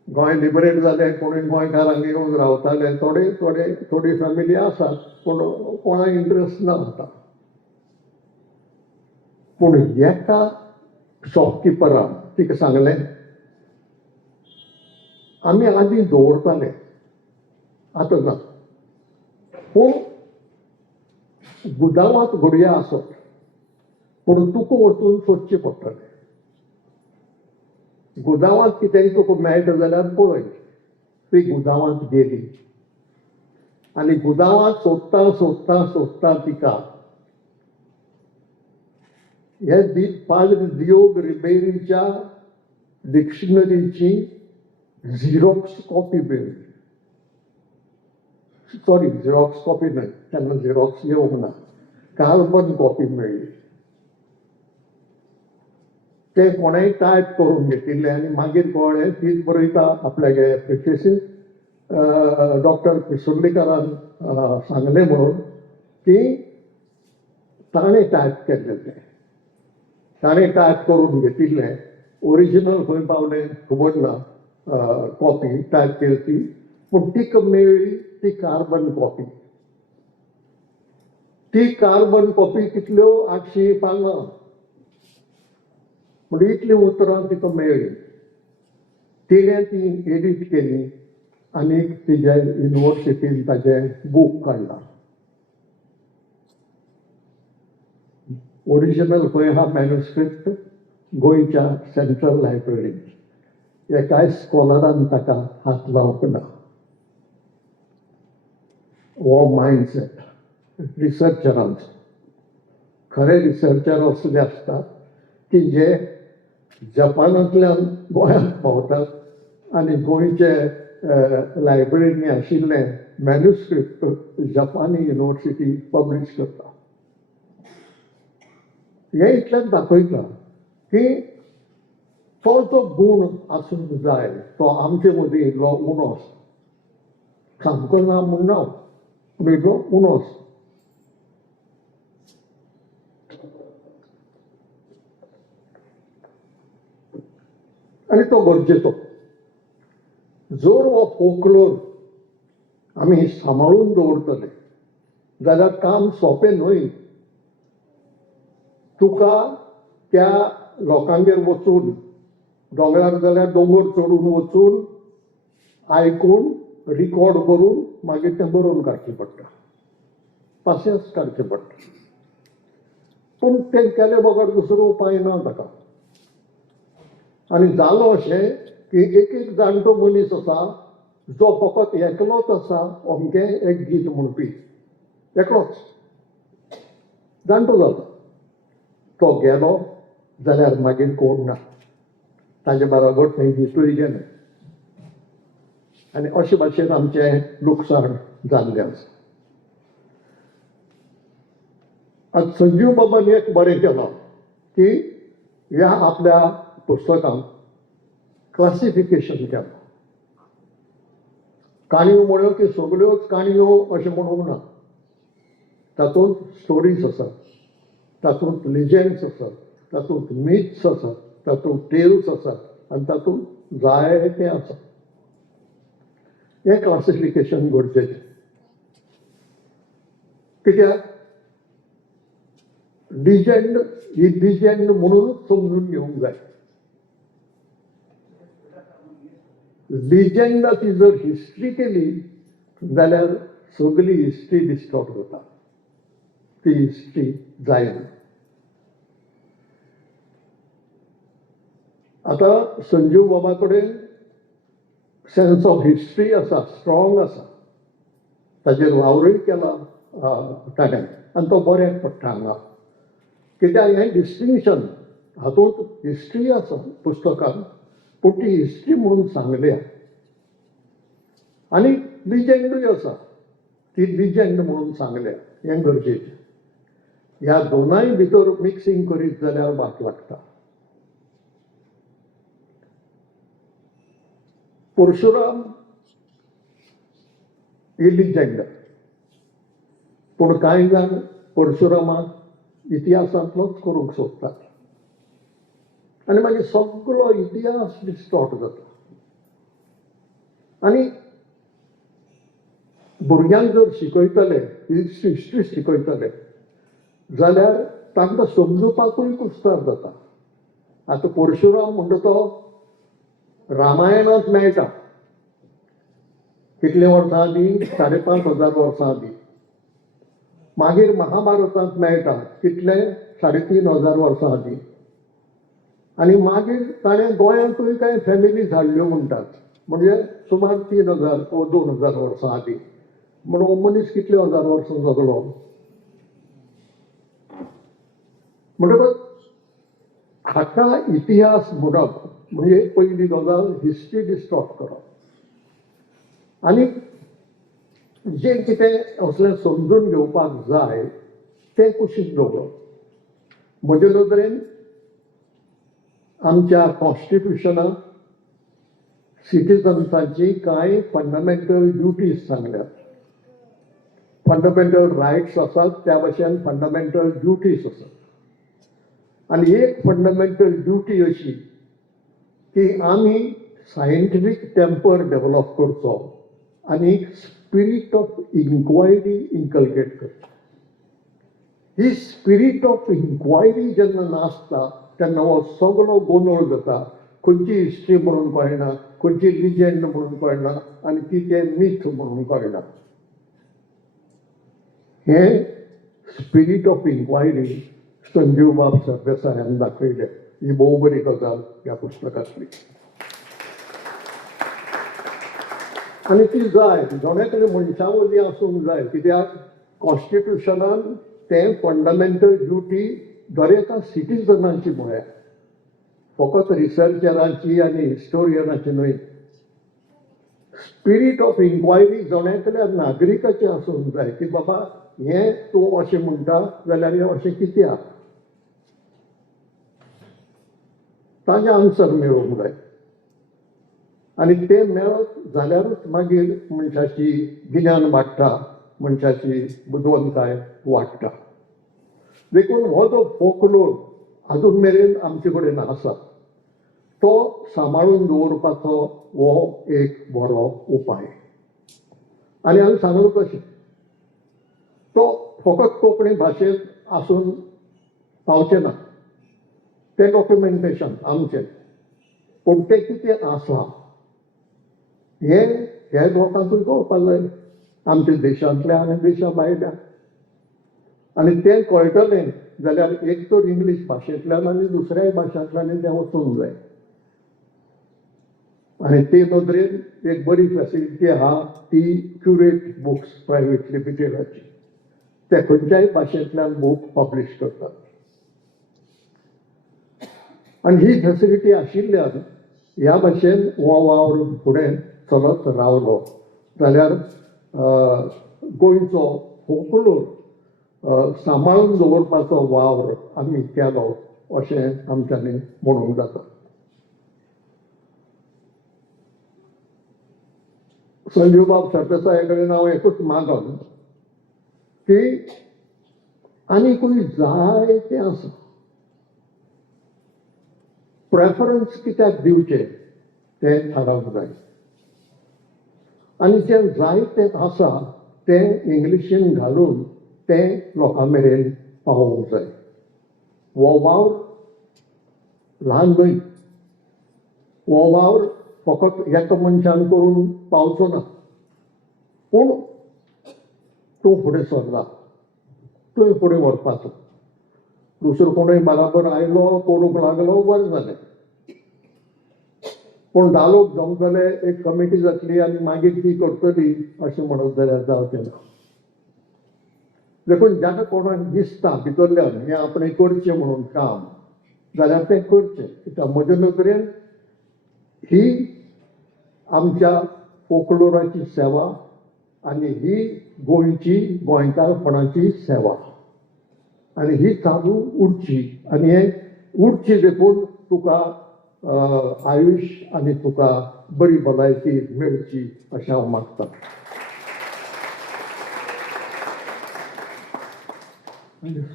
गोंय लिबरेट जालें, कोणी गोंयकारांक येवन रावताले. थोडी फॅमिली आसात पूण कोणाक इंट्रस्ट ना आतां. पूण एका शॉपकिपरान तिका सांगलें आमी आदीं दवरताले आतां ना पूण गुदांवांत घडया आसत पूण तुका वचून सोदचें पडटलें. गुदांवांत कितेंय तुका मेळटा जाल्यार पळय. ती गुदांवांत गेली आनी गुदांवांत सोदता सोदता सोदता तिका हे पाद्र दियोग रिबेरीच्या डिक्शनरीची झिरॉक्स कॉपी मेळ्ळी. सॉरी, झिरॉक्स कॉपी न्हय, तेन्ना झिरॉक्स येवंक ना. कार्बन कॉपी मेळ्ळी. ते कोणेय टायप करून घेतिल्लें आनी मागीर कळ्ळें तीच बरयता आपल्यागे प्रिफेसीस डॉक्टर पिसुर्लीकरान सांगलें म्हणून की ताणें टायप केल्लें तें. ताणें टायप करून घेतिल्लें. ओरिजिनल खंय पावलें खबर ना. कॉपी टायप केली ती पूण तिका मेळ्ळी ती कार्बन कॉपी. ती कार्बन कॉपी कितल्यो 800 पानां. म्हणजे इतली उतरां तिका मेळ्ळी. तिणें ती एडिट केली आनी तिच्या युनिवर्सिटीन ताचें बूक काडलां. ओरिजिनल खंय आहा मॅन्युस्क्रिप्ट गोंयच्या सेंट्रल लायब्ररींत. एकाय स्कॉलरान ताका हात लावंक ना. हो मायंडसेट रिसर्चरांचो. खरे रिसर्चर असले आसतात की जे जपानांतल्यान गोंयांत पावतात आनी गोंयचे लायब्ररींनी आशिल्ले मॅन्युस्क्रिप्ट जपानी युनिवर्सिटी पब्लीश करता. हे इतल्यान दाखयता की तो जो गूण आसूंक जाय तो आमचे मदीं इल्लो उणो आसा. सामको ना म्हूण ना पूण इल्लो उणो आसा. आनी तो गरजेचो. जर हो फोकलोर आमी सांबाळून दवरतले जाल्यार काम सोंपें न्हय. तुका त्या लोकांगेर वचून दोंगरार जाल्यार दोंगर चडून वचून आयकून रिकॉर्ड करून मागीर तें बरोवन काडचें पडटा. पासियन्स काडचें पडटा. पूण तें केलें बगर दुसरो उपाय ना ताका. आनी जालो अशें की एक जाणटो मनीस आसा जो फकत एकलोच आसा अमकें एक गीत म्हणपी. एकलोच जाणटो जालो. तो गेलो जाल्यार मागीर कोण ना. ताजे बरोबर थंय गितूय गेलें. आनी अशे भाशेन आमचें लुकसाण जाल्लें आसा. आतां संजीव बाबान एक बरें केलां की ह्या आपल्या पुस्तकांत क्लासिफिकेशन केलां. काणयो म्हळ्यो की सगळ्योच काणयो अशें म्हणूंक ना. तातूंत स्टोरीज आसात, तातूंत लिजंड्स आसात, तातूंत मिथ्स आसात, तातूंत टेल्स आसात आनी तातूंत जायतें आसा. हें क्लासिफिकेशन गरजेचें. कित्याक लिजंड ही लिजंड म्हणूनच समजून घेवंक जाय. लिजंडाची जर हिस्ट्री केली जाल्यार सगळी हिस्ट्री डिस्टॉर्ट जाता. ती हिस्ट्री जायना. आतां संजीव बाबा कडेन सेन्स ऑफ हिस्ट्री आसा, स्ट्रॉंग आसा. ताचेर वावरूय केला ताणें आनी तो बऱ्याक पडटा हांगा. कित्याक हें डिस्टिंक्शन हातूंत हिस्ट्री आसा पुस्तकांत, पूण ती हिस्ट्री म्हणून सांगल्या. आनी लिजंडूय आसा, ती लिजंड म्हणून सांगल्या. हें गरजेचें. ह्या दोनांय भितर मिक्सिंग करीत जाल्यार वाट लागता. परशुराम ही लिजंड, पूण कांय जाण परशुरामाक इतिहासांतलोच करूंक सोदतात आनी मागीर सगळो इतिहास डिस्टॉर्ट जाता. आनी भुरग्यांक जर शिकयतले, हिस्ट्री शिकयतले जाल्यार तांकां समजुपाकूय कुस्तार जाता. आतां परशुराम म्हणटा तो रामायणांत मेळटा कितले वर्सां आदीं, 5,500 वर्सां आदीं. मागीर महाभारतांत मेळटा कितले, 3,500 वर्सां आदीं. आनी मागीर ताणें गोंयांतूय कांय फॅमिलीज हाडल्यो म्हणटात, म्हणजे सुमार 3,000 वा 2,000 वर्सां आदीं. म्हणून हो मनीस कितल्यो हजार वर्सां जगलो. म्हणटकच हाका इतिहास म्हणप म्हणजे पयली गजाल हिस्ट्री डिस्टॉर्ट करप. आनी जें कितें असलें समजून घेवपाक जाय तें कुशीक दवरप. म्हजे नदरेन आमच्या कॉन्स्टिट्युशनांत सिटिझन्सांची कांय फंडमेंटल ड्युटीज सांगल्यात. फंडमेंटल रायट्स आसात, त्या भाशेन फंडमेंटल ड्युटीज आसात. आनी एक फंडमेंटल ड्युटी अशी की आमी सायंटिफीक टेम्पर डेव्हलप करचो आनी स्पिरीट ऑफ इन्क्वायरी इन्कल्केट करचो. ही स्पिरीट ऑफ इन्क्वायरी जेन्ना नासता तेन्ना हो सगळो गोंदळ जाता. खंयची हिस्ट्री म्हणून कळना, खंयची लिजंड म्हणून कळना आनी कितें मिथ म्हणून कळना. हें स्पिरीट ऑफ इन्क्वायरी संजीव बाब सरदेसायान दाखयलें. ही भोव बरी गजाल ह्या पुस्तकांतली. आनी ती जाय, जोणे कडेन मनशावली आसूंक जाय. कित्याक कॉन्स्टिट्युशनान तें फंडमेंटल ड्युटी दर एका सिटिझनाची म्हळ्यार, फकत रिसर्चरांची आनी हिस्टोरियनाची न्हय. स्पिरीट ऑफ इन्क्वायरी जोण्यातल्या नागरिकाची आसूंक जाय की बाबा हें तूं अशें म्हणटा जाल्यार हें अशें कित्याक, ताजें आन्सर मेळोवंक जाय. आनी तें मेळत जाल्यारूच मागीर मनशाची गिन्यान वाडटा, मनशाची बुदवंताय वाडटा. देखून हो जो फोकलोर अजून मेरेन आमचे कडेन आसा तो सांबाळून दवरपाचो हो एक बरो उपाय. आनी हांवें सांगलो कशें, तो फकत कोंकणी भाशेंत आसून पावचें ना. तें डॉक्युमेंटेशन आमचें, पूण तें कितें आसा हें ह्या लोकांकूय कळपाक जाय, आमच्या देशांतल्या आनी देशा भायल्या. आनी तें कळटलें जाल्यार एक तर इंग्लीश भाशेंतल्यान आनी दुसऱ्याय भाशांतल्यान तें वचूंक जाय. आनी ते नदरेन एक बरी फॅसिलिटी आहा ती क्युरेट बुक्स प्रायवेट लिमिटेडाची. ते खंयच्याय भाशेंतल्यान बूक पब्लीश करतात. आनी ही फॅसिलिटी आशिल्ल्यान ह्या भाशेन हो वावर फुडें चलत रावलो जाल्यार गोंयचो फोकलोर सांबाळून दवरपाचो वावर आमी केलो अशें आमच्यांनी म्हणूंक जाता. संजीव बाब सरदेसाई कडेन हांव एकूच मागन की आनीकूय जायतें आसा प्रेफरन्स कित्याक दिवचे तें थारावंक जाय आनी जें जायतें आसा तें इंग्लिशीन घालून तें लोकां मेरेन पावोवंक जाय हो वावर ल्हान न्हय हो वावर फकत एका मनशान करून पावचो ना पूण तूं फुडें सरला तुवें फुडें व्हरपाचो दुसरो कोणूय बराबर आयलो करूंक लागलो बरें जालें पूण धालोक जमतले एक कमिटी जातली आनी मागीर ती करतली अशें म्हणत जाल्यार जावचें ना देखून जाका कोणाक दिसता भितरल्यान हें आपणें करचें म्हणून काम जाल्यार तें करचें कित्याक म्हजे नदरेन ही आमच्या फोकलोराची सेवा आनी ही गोंयची गोंयकारपणाची सेवा आनी ही चालू उरची आनी हें उरची देखून तुका आयुश्य आनी तुका बरी भलायकी मेळची अशें हांव मागतां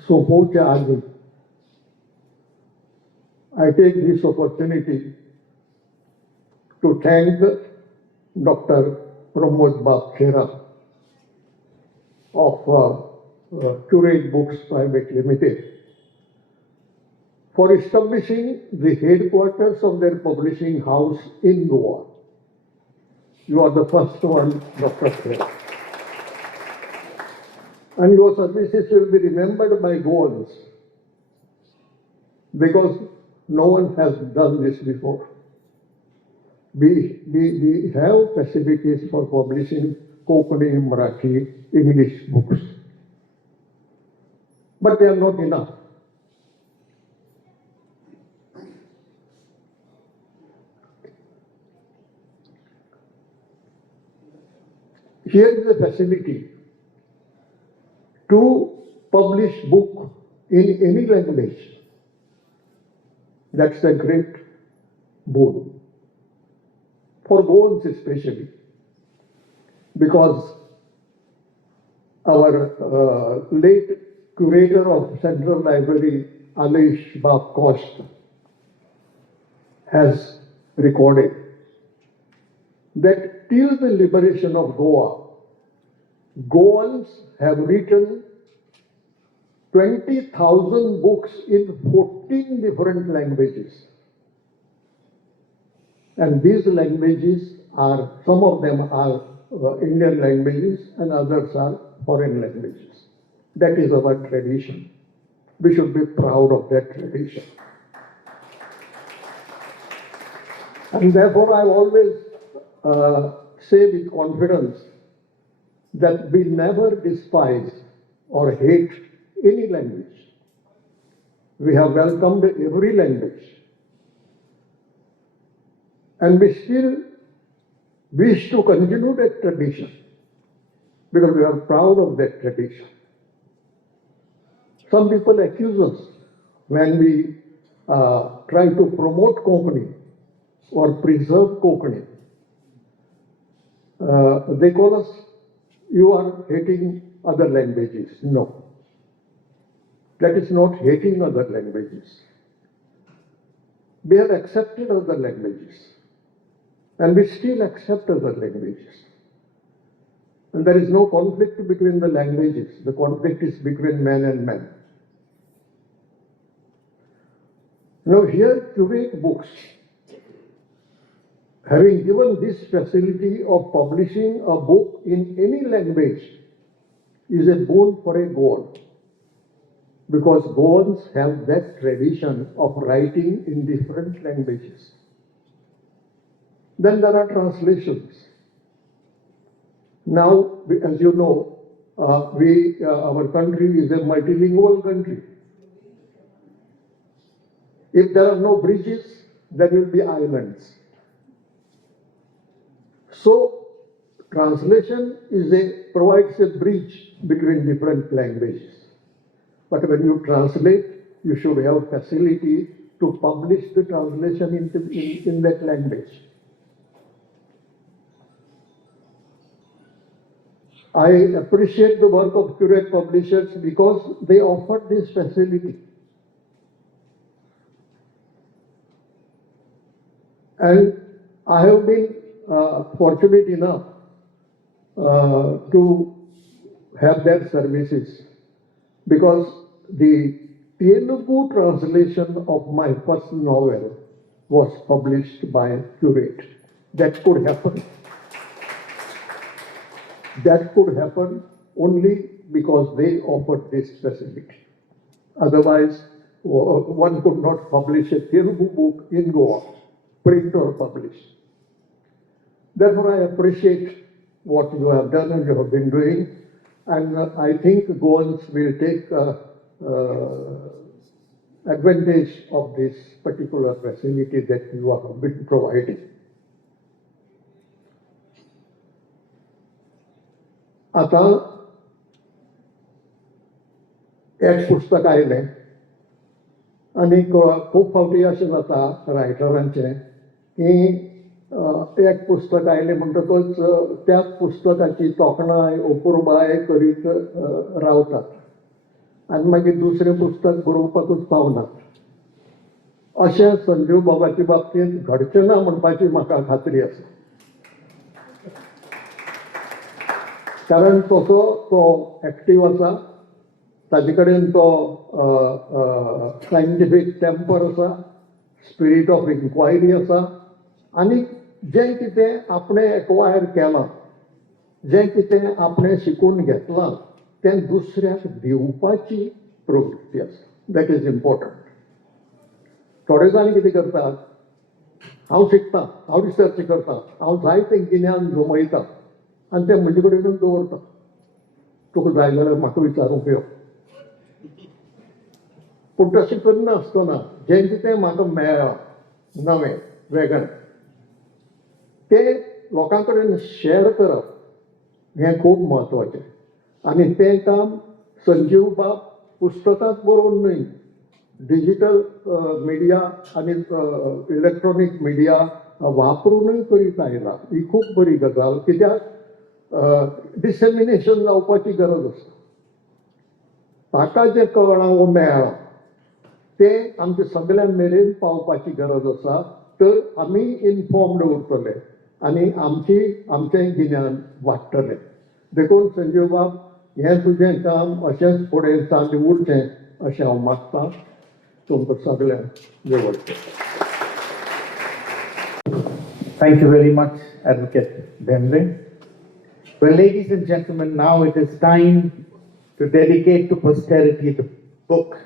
सोंपोवच्या आदीं I take this opportunity to thank Dr. Pramod Bab of Curate Books Private Limited for establishing the headquarters of their publishing house in Goa. You are the first one, Dr. Khera. And your services will be remembered by Goans because no one has done this before. We have facilities for publishing Konkani, Marathi, English books. But they are not enough. Here is a facility to publish book in any language. That's a great boon. For Goans especially. Because our late curator of Central Library, Alish Bab Costa, has recorded that till the liberation of Goa, Goans have written 20,000 books in 14 different languages. And these languages are, some of them are Indian languages and others are foreign languages. That is our tradition. We should be proud of that tradition. And therefore I always say with confidence that we never despise or hate any language. We have welcomed every language. And we still wish to continue that tradition because we are proud of that tradition. Some people accuse us when we try to promote Konkani or preserve Konkani. They call us, you are hating other languages. No. That is not hating other languages. We have accepted other languages. And we still accept other languages. And there is no conflict between the languages. The conflict is between man and man. Now here, Curate Books, having given this facility of publishing a book in any language, is a boon for a Goan. Because Goans have that tradition of writing in different languages. Then there are translations. Now, as you know, our country is a multilingual country. If there are no bridges, there will be islands. So, translation provides a bridge between different languages. But when you translate, you should have facility to publish the translation in that language. I appreciate the work of Curate Publishers because they offer this facility. And I have been fortunate enough to have their services because the Telugu translation of my first novel was published by Curate. That could happen. That could happen only because they offered this facility. Otherwise, one could not publish a Telugu book in Goa, print or publish. Therefore, I appreciate what you have done and you have been doing, and I think Goans will take advantage of this particular facility that you have been providing. आता एक पुस्तक आयलें आनी खूब फावटी अशें जाता रायटरांचें की एक पुस्तक आयलें म्हणटकच त्या पुस्तकाची तोखणाय अपुरबाय करीत रावतात आनी मागीर दुसरें पुस्तक बरोवपाकूच पावनात. अशें संजीव बाबाचे बाबतींत घडचें ना म्हणपाची म्हाका खात्री आसा. कारण तसो तो एक्टीव आसा, ताजे कडेन तो सायंटिफीक टेम्पर आसा, स्पिरीट ऑफ इन्क्वायरी आसा आनी जें कितें आपणें एक्वायर केलां, जें कितें आपणें शिकून घेतलां तें दुसऱ्याक दिवपाची प्रवृत्ती आसा. That is important. थोडे जाण कितें करतात, हांव शिकतां, हांव रिसर्च करतां, हांव जायतें गिन्यान जमयतां आनी तें म्हजे कडेनूच दवरता. तुका जाय जाल्यार म्हाका विचारूंक यो. पूण तशें करनासतना जें कितें म्हाका मेळ्ळां नवें वेगळें तें लोकां कडेन शेअर करप हें खूब म्हत्वाचें. आनी तें काम संजीव बाब पुस्तकांत बरोवन न्हय, डिजिटल मिडिया आनी इलेक्ट्रॉनीक मिडिया वापरूनय करीत आयला. ही खूब बरी गजाल, कित्याक डिसेमिनेशन जावपाची गरज आसता. ताका जें कळाव मेळ्ळां तें आमच्या सगळ्यां मेरेन पावपाची गरज आसा. तर आमी इन्फॉर्म्ड उरतले आनी आमचें गिन्यान वाडटलें. देखून संजीव बाब, हें तुजें काम अशेंच फुडें चालू उरचें अशें हांव मागतां. तुमकां सगळ्यांक देव. Thank you very much, Advocate Bhemre. Well, ladies and gentlemen, now it is time to dedicate to posterity the book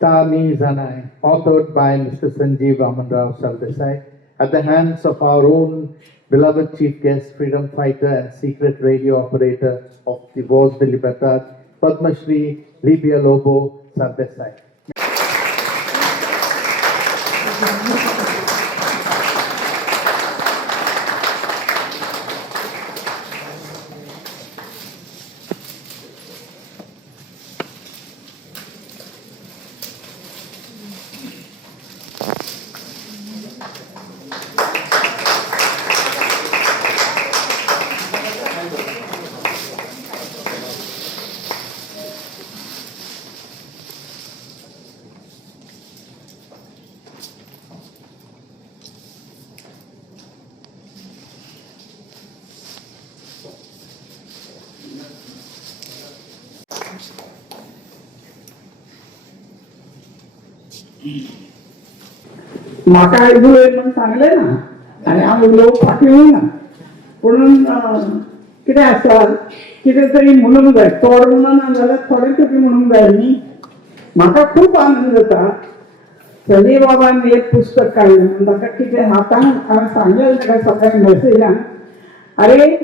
Tani Zanai, authored by Mr. Sanjeev Vamanrao Sardesai, at the hands of our own beloved chief guest, freedom fighter and secret radio operator of the Voz de Libertad, Padma Shri Libia Lobo Sardesai. म्हाका आयदुळे म्हण सांगलें ना आनी हांव उलोवंक फाटीं ना. पूण कितें आसा, कितें तरी म्हणूंक जाय. चड म्हणना जाल्यार थोडें तरी म्हणूंक जाय न्ही. म्हाका खूब आनंद जाता. संजीव बाबान एक पुस्तक काडलें म्हणून ताका कितें हातांत हांवें सांगलेलें ताका सकाळीं मॅसेजान, अरे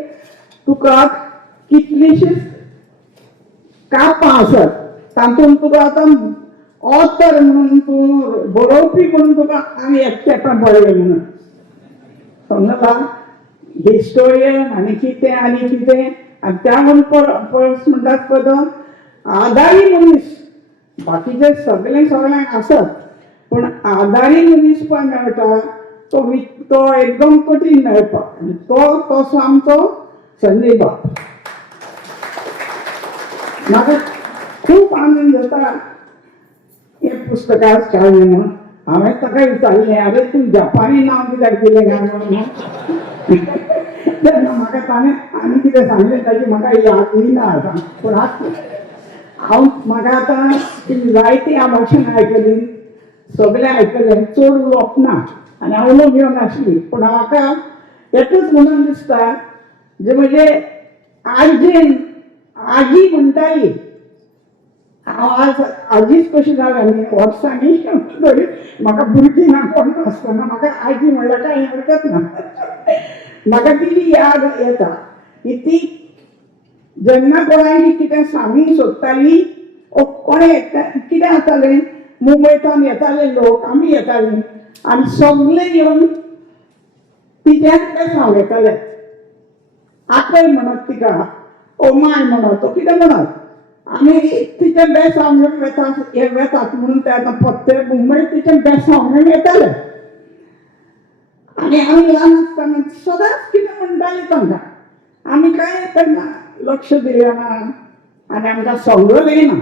तुका कितलींशींच कापां आसात, तातूंत तुका आतां ऑथर म्हणून तूं बरोवपी म्हणून तुका आमी एकटेपण पडलें म्हणून समजला. हिस्टोरियन आनी कितें आनी त्या म्हणून परस म्हणटात पळय तो आदारी मनीस. बाकीचे सगळ्यांक आसत पूण आदारी मनीस पळय मेळटा तो एकदम कठीण मेळपाक. आनी तो तसो आमचो संजीव बाब. म्हाका खूब आनंद जाता हे पुस्तकां वाचताले म्हणून हांवें ताका विचारलें अरे तूं जपानी नांव कित्याक दिलें काय म्हणून तेन्ना म्हाका ताणें आनी कितें सांगलें ताची म्हाका याद उरना आतां पूण हांव म्हाका आतां जायतीं आभाशणां आयकलीं सगळें आयकलें चड उलोवप ना आनी हांव उलोवंक येवनासली पूण म्हाका एकच म्हणून दिसता जे म्हणजे आजीन आजी म्हणटाली हांव आज आजीच कशी जाल्या न्ही वर्सांनी तरी म्हाका भुरगीं ना कोण नासतना म्हाका आजी म्हणल्यार कांय हरकत ना म्हाका तिची याद येता की ती जेन्ना कोणाक कितें सांगूंक सोदताली कोणें कितें जातालें मुंबयच्यान येताले लोक आमी येतालीं आनी सगळे येवन तिच्या कडेन सांगताले आपय म्हणत तिका ओ माय म्हणत तो कितें म्हणत आमी तिचें बेसांव घेवन वेतात म्हणून ते आतां पत्ते मुंबय तिचें बेसांव घेवन येताले आनी आमी ल्हान आसतना सदांच कितें म्हणटाली तांकां आमी कांय तेन्ना लक्ष दिलें ना आनी आमकां समजलेंय ना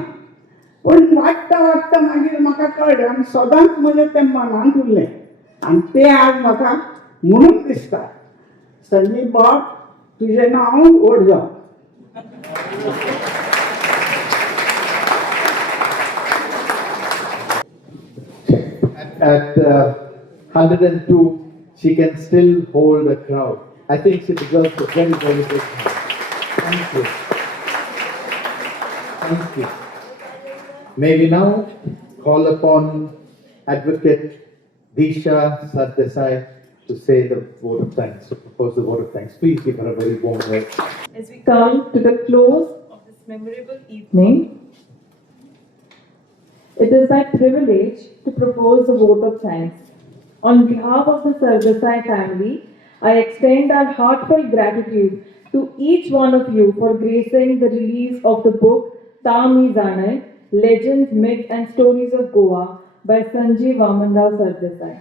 पूण वाडटा वाडटा मागीर म्हाका कळ्ळें आनी सदांच म्हजें तें मनांत उरलें आनी तें आज म्हाका म्हणून दिसता संजीव बाब तुजें नांव व्हड जावं At 102, she can still hold a crowd. I think she deserves a very, very big hand. Thank you. Thank you. May we now call upon Advocate Disha Sardesai to say the vote of thanks, to propose the vote of thanks. Please give her a very warm welcome. As we come to the close of this memorable evening, it is my privilege to propose a vote of thanks. On behalf of the Sardesai family, I extend our heartfelt gratitude to each one of you for gracing the release of the book Tamizanai, Legends, Myths and Stories of Goa by Sanjeev Vamanrao Sardesai.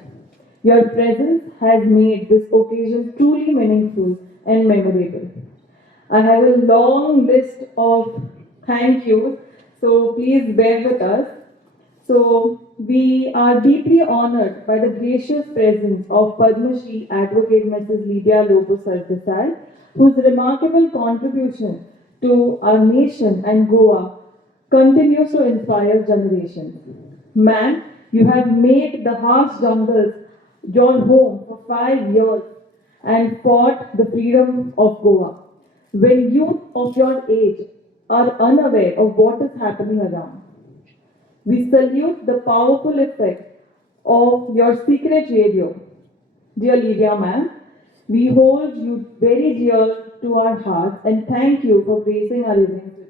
Your presence has made this occasion truly meaningful and memorable. I have a long list of thank yous, so please bear with us. So, we are deeply honored by the gracious presence of Padma Shri Advocate Mrs. Lydia Lobo Sardesai, whose remarkable contribution to our nation and Goa continues to inspire generations. Ma'am, you have made the harsh jungles your home for 5 years and fought the freedom of Goa. When youth of your age are unaware of what is happening around, we salute the powerful effect of your secret radio. Dear Lydia ma'am, we hold you very dear to our hearts and thank you for gracing our event today.